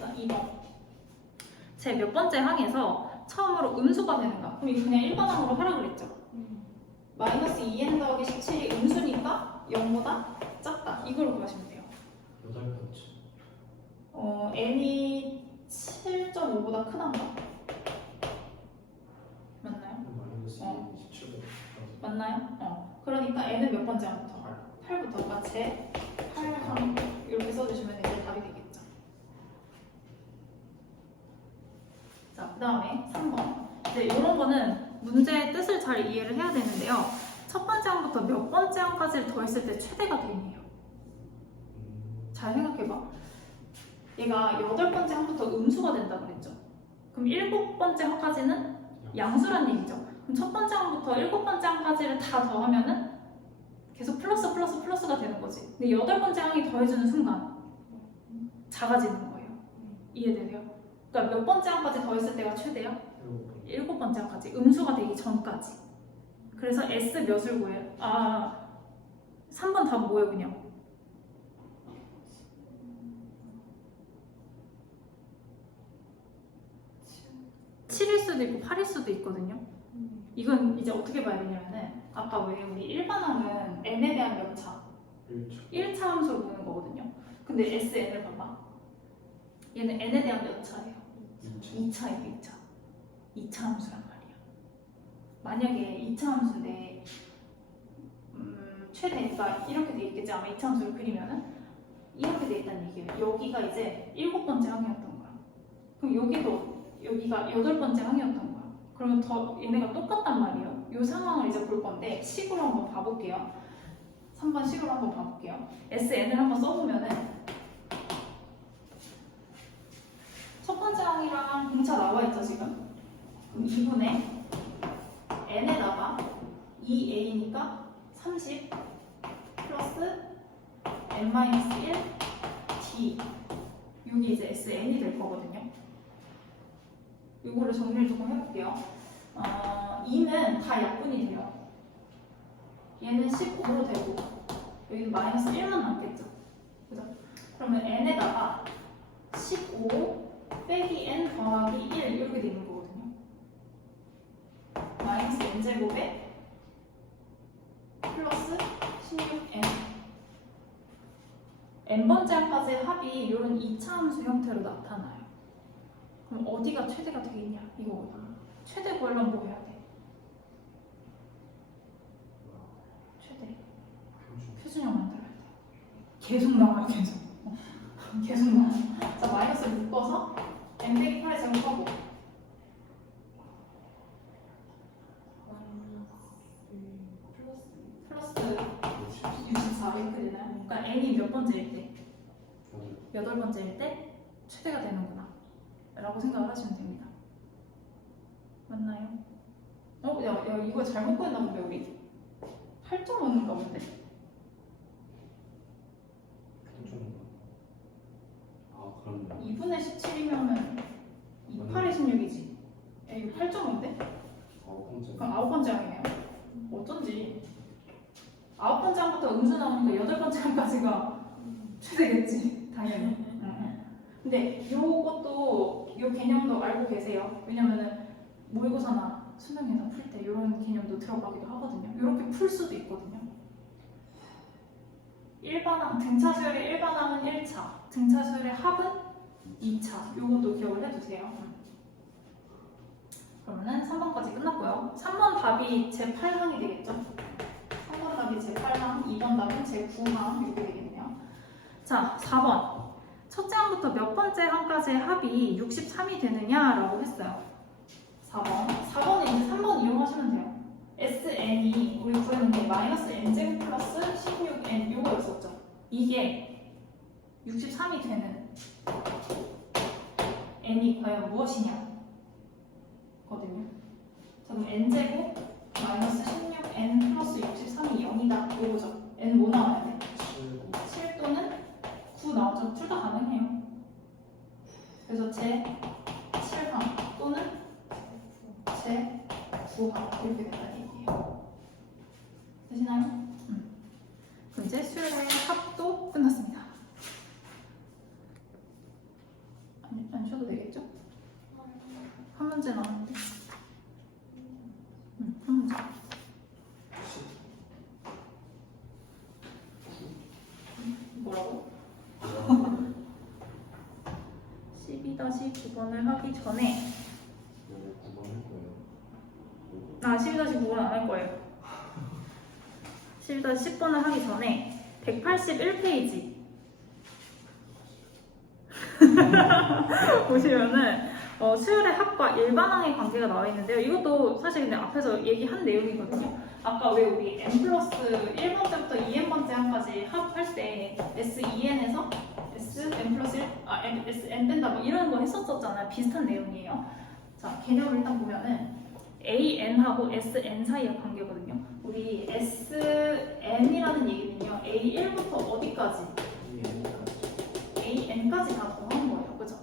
자, 2번. 제 몇 번째 항에서 처음으로 음수가 되는가? 그럼 이거 그냥 1번 항으로 하라 그랬죠? 마이너스 2n 더하기 17이 음수니까 0보다 작다. 이걸 구하시면 돼요. 8번째. n이 7.5보다 크단가? 맞나요? 마이너스 27. 맞나요? 그러니까 n은 몇 번째 항부터? 8부터. 그러니까 제 8항 이렇게 써주시면 이제 답이 되겠죠. 자, 그 다음에 3번. 이제 이런 거는 문제의 뜻을 잘 이해를 해야 되는데요. 첫 번째 항부터 몇 번째 항까지를 더했을 때 최대가 되네요. 잘 생각해봐. 얘가 8번째 항부터 음수가 된다 그랬죠. 그럼 7번째 항까지는 양수란 얘기죠. 그럼 첫 번째 항부터 7번째 항까지를 다 더하면은 계속 플러스가 되는 거지. 근데 8번째 항이 더해주는 순간 작아지는 거예요. 이해되세요? 그러니까 몇 번째 항까지 더했을 때가 최대야? 7번째 항까지. 음수가 되기 전까지. 그래서 S 몇을 구해요? 3번 답 뭐예요, 그냥? (7일) 수도 있고 8일 수도 있거든요. 이건 이제 어떻게 봐야 되냐면은 아까 왜 우리 일반항은 n에 대한 몇 차? 1차 함수로 보는 거거든요. 근데 SN을 봐봐. 얘는 n에 대한 몇 차예요? 2차예요, 2차. 2차 함수란 말이야. 만약에 2차 함수인데 최대가 이렇게 돼 있겠지. 아마 2차 함수를 그리면은 이렇게 돼 있다는 얘기예요. 여기가 이제 7번째 항이었던 거야. 그럼 여기가 8번째 항이었던 거야. 그러면 더 얘네가 똑같단 말이에요. 이 상황을 이제 볼 건데 식으로 한번 봐볼게요. 3번 식으로 한번 봐볼게요. SN을 한번 써보면은 첫 번째 항이랑 공차 나와 있죠 지금? 그럼 2분의 n에다가 2a니까 30 플러스 n-1 d 여기 이제 sn이 될 거거든요. 이거를 정리를 조금 해볼게요. 2는 다 약분이 돼요. 얘는 15로 되고 여기는 마이너스 1만 남겠죠. 그죠? 그러면 n에다가 15 빼기 n 더하기 1 이렇게 되는 거거든요. 마이너스 n제곱에 플러스 16n n번째 항까지의 합이 이런 2차 함수 형태로 나타나요. 그럼 어디가 최대가 되겠냐 이거거든. 최대 구하려면 뭐 해야 돼? 최대 표준형 만들어야 돼. 계속 나와요. 계속 나와요. 자, 마이너스를 묶어서 n 빼기 8에 제곱하고 플러스 64 이렇게 되나요? 그러니까 n이 몇 번째일 때? 8번째일 때 최대가 되는구나 라고 생각을 하시면 됩니다. 맞나요? 야 이거 잘못 구했나 본데 우리? 8.5인가 본데? 2분의 17이면은 28의 16이지. 이거 8점인데? 그럼 9번째 항이네요. 어쩐지. 9번째 항부터 음수 나오니까 8번째 항까지가 최대겠지. 당연히. 근데 요것도 요 개념도 알고 계세요. 왜냐면은 모의고사나 수능에서 풀 때 이런 개념도 들어가기도 하거든요. 이렇게 풀 수도 있거든요. 일반항, 등차수열의 일반항은 1차, 등차수열의 합은 2차. 요것도 기억을 해두세요. 그러면은 3번까지 끝났고요. 3번 답이 제8항이 되겠죠? 3번 답이 제8항, 2번 답은 제9항 이렇게 되겠네요. 자, 4번. 첫째 항부터 몇 번째 항까지의 합이 63이 되느냐라고 했어요. 4번은 이제 3번 이용하시면 돼요. SN이 우리 구해놓은 게 마이너스 n제곱 플러스 16n 요거였었죠. 이게 63이 되는 n이 과연 무엇이냐 거든요. 자, 그럼 n제곱 마이너스 16n 플러스 63이 0이다 요거죠. n 뭐 나와야 돼? 7 또는 9 나오죠. 둘 다 가능해요. 그래서 제7항 또는 제9항 이렇게 된다는 얘기예요. 되시나요? 그럼 이제 수열의 합도 끝났습니다. 안 쉬어도 되겠죠? 한 문제 나왔는데. 한 문제. 뭐라고? 12-9번을 하기 전에 12-9번 안 할 거예요. 12-10번을 하기 전에 181페이지 보시면은 수열의 합과 일반항의 관계가 나와 있는데요. 이것도 사실 근데 앞에서 얘기한 내용이거든요. 아까 왜 우리 n 플러스 1번째부터 2n번째 항까지 합할 때 S2n에서 Sn 플러스 1, Sn 뺀다 뭐 이런 거 했었잖아요. 비슷한 내용이에요. 자, 개념을 일단 보면은 AN하고 SN 사이의 관계거든요. 우리 SN이라는 얘기는요. A1부터 어디까지? AN까지 다 더한 거예요. 그죠?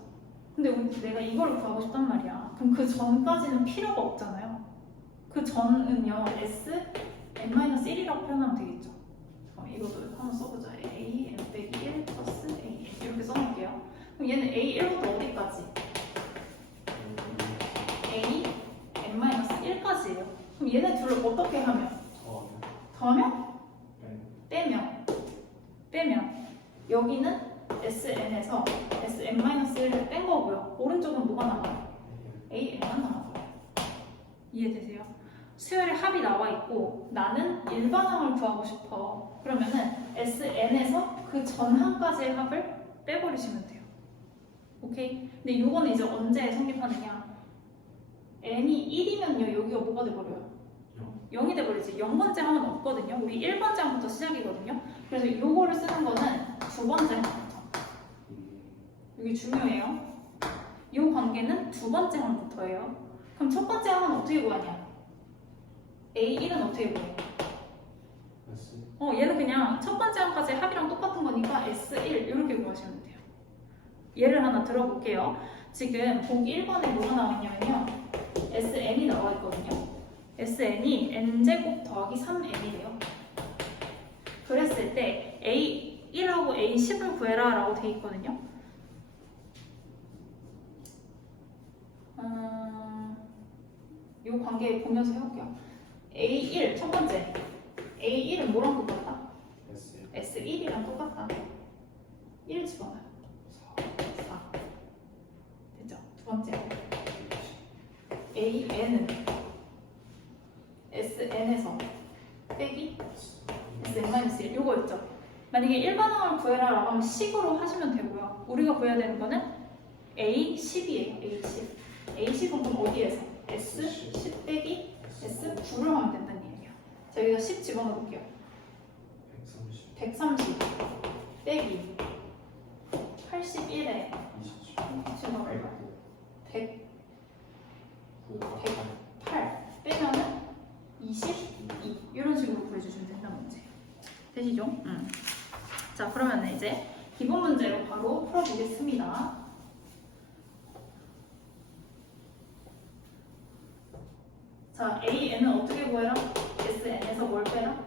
근데 우리 내가 이걸 구하고 싶단 말이야. 그럼 그 전까지는 필요가 없잖아요. 그 전은요. SN-1이라고 표현하면 되겠죠. 이것도 한번 써보자. AN 빼기 1 플러스 AN 이렇게 써놓을게요. 그럼 얘는 A1부터 어디까지? AN-1까지예요. 그럼 얘네 둘을 어떻게 하면? 더하면? 빼면 여기는 SN에서 SN-1을 뺀 거고요. 오른쪽은 뭐가 남아요? AN만 남아요. 이해되세요? 수열의 합이 나와 있고 나는 일반항을 구하고 싶어. 그러면은 SN에서 그 전항까지의 합을 빼버리시면 돼요. 오케이? 근데 이거는 이제 언제 성립하느냐? n이 1이면요 여기가 뭐가 돼버려요? 0이 돼버리지. 0번째 항은 없거든요. 우리 1번째 항부터 시작이거든요. 그래서 이거를 쓰는 거는 2번째 항부터. 여기 중요해요. 이 관계는 2번째 항부터예요. 그럼 첫 번째 항은 어떻게 구하냐? A1은 어떻게 구해요? 얘는 그냥 첫 번째 항까지 합이랑 똑같은 거니까 S1 이렇게 구하시면 돼요. 예를 하나 들어볼게요. 지금 보기 1번에 뭐가 나와 있냐면요. SN이 나와 있거든요. SN이 n제곱 더하기 3n이래요. 그랬을 때 A1하고 A10을 구해라 라고 돼 있거든요. 이 관계 보면서 해볼게요. A1 첫 번째 A1은 뭐랑 똑같다? S1이랑 똑같다. 1 집어넣어요. 4 됐죠? 두 번째 AN은 SN에서 빼기 SN-1 요거 있죠? 만약에 일반항을 구해라 라고 하면 식으로 하시면 되고요. 우리가 구해야 되는 거는 A10이에요. A10은 그럼 어디에서? S10 빼기 S9를 하면 된다는 얘기예요. 자, 여기다 10 집어넣어 볼게요. 130 빼기 81에 108 빼면은 22 이런 식으로 구해주시면 된다는 문제예요. 되시죠? 자, 그러면 이제 기본 문제로 바로 풀어보겠습니다. 자, AN은 어떻게 구해라? SN에서 뭘 빼라?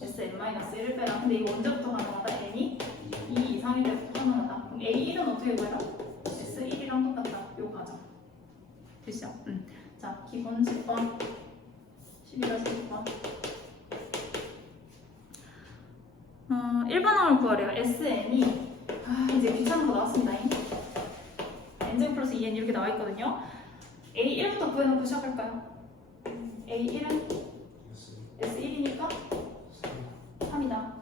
SN-1을 빼라. 근데 이거 언제부터 가능하다? N이 2 이상일 때부터 가능하다. 그럼 A1은 어떻게 구해라? S1이랑 똑같다. 요 과정. 됐죠? 자, 기본 10번. 11에서 10번. 1번항을 구하래요. SN이 이제 귀찮은 거 나왔습니다. N제곱 플러스 2N 이렇게 나와 있거든요. A1부터 구해놓고 시작할까요? A1은 S1이니까 3이다.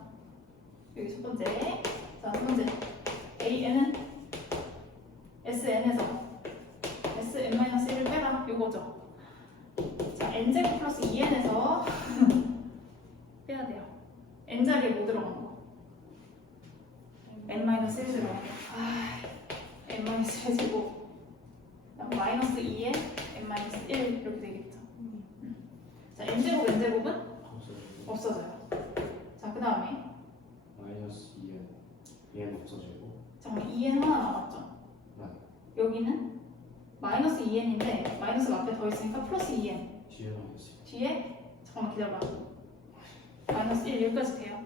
여기 첫 번째. 자, 두 번째. AN은 SN에서 SN-1을 빼라. 요거죠. 자, N제곱 플러스 2N에서 빼야 돼요. N 자리에 뭐 들어간 거? N-1 들어간 거. N-1 제곱. 마이너스 2에 N-1 이렇게 되겠죠. 자, N제곱, N제곱은 없어져요. 자, 그 다음에 마이너스 2n 얘는 없어지고 잠깐만 2n 하나 남았죠? 네. 여기는 마이너스 2n인데 마이너스가 앞에 더 있으니까 플러스 2n 뒤에 마이너스 뒤에 잠깐만 기다려봐 마이너스 1 여기까지 돼요.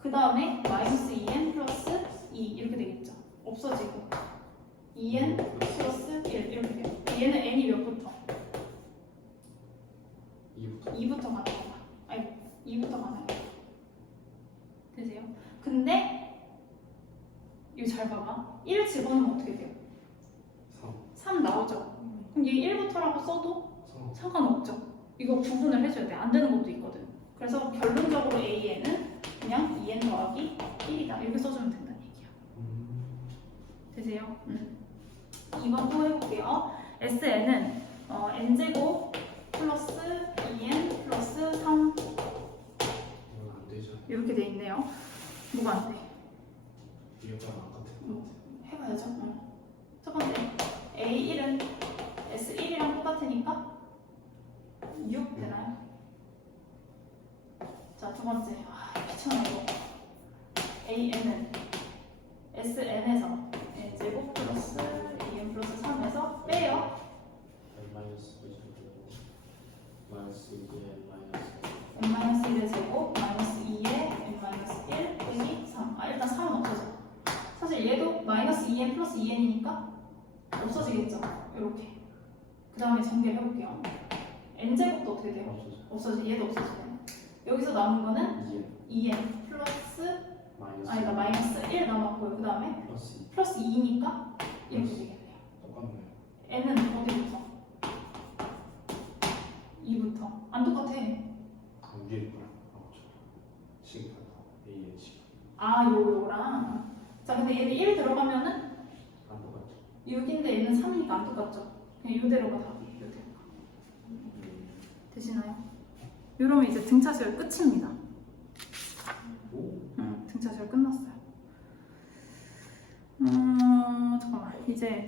그 다음에 마이너스 2n 플러스 2 이렇게 되겠죠? 없어지고 2n 플러스 1 이렇게 돼요. 얘는 n이 몇부터? 2부터 가는 거야. 아니 2부터 가는 거야. 되세요? 근데 이거 잘 봐봐. 1 집어넣으면 어떻게 돼요? 3 나오죠? 그럼 얘 1부터라고 써도 3 상관없죠? 이거 구분을 해줘야 돼. 안 되는 것도 있거든. 그래서 결론적으로 AN은 그냥 2n 더하기 1이다. 이렇게 써주면 된다는 얘기야. 되세요? 2번 또 해볼게요. SN은 n제곱 플러스 2n 플러스 3 이건 안 되죠. 이렇게 돼 있네요. 뭐가 안 돼? 뒤에가 안 같은 것 같아. 해봐야죠. 첫 번째 A1은 S1이랑 똑같으니까 6 되나요? 자, 두 번째 귀찮아 이거. AN은 SN에서 N제곱 플러스 2n 플러스 3에서 빼요. 마이너스 2제곱 마이너스 2n 마이너스 n-1의 제곱 마이너스 2의 n-1 빼기 3. 일단 3은 없어져. 사실 얘도 마이너스 2n 플러스 2n이니까 없어지겠죠. 이렇게. 그 다음에 전개를 해볼게요. n제곱도 어떻게 돼요? 없어지. 얘도 없어지네요. 여기서 남은 거는 2n 플러스 아니다 마이너스 1 남았고요. 그 다음에 플러스 플러스 2니까 이렇게 되겠네요. 똑같네요. n은 어디부터? 2부터. 안 똑같아. 위에 있구나. 식 같다. A의 식. 요거랑. 자, 근데 얘는 1 들어가면은 안 똑같죠. 6인데 얘는 3이니까 안 똑같죠. 그냥 이대로가 답이. 이대로. 되시나요? 이러면 이제 등차시열 끝입니다. 등차시열 끝났어요. 잠깐만. 이제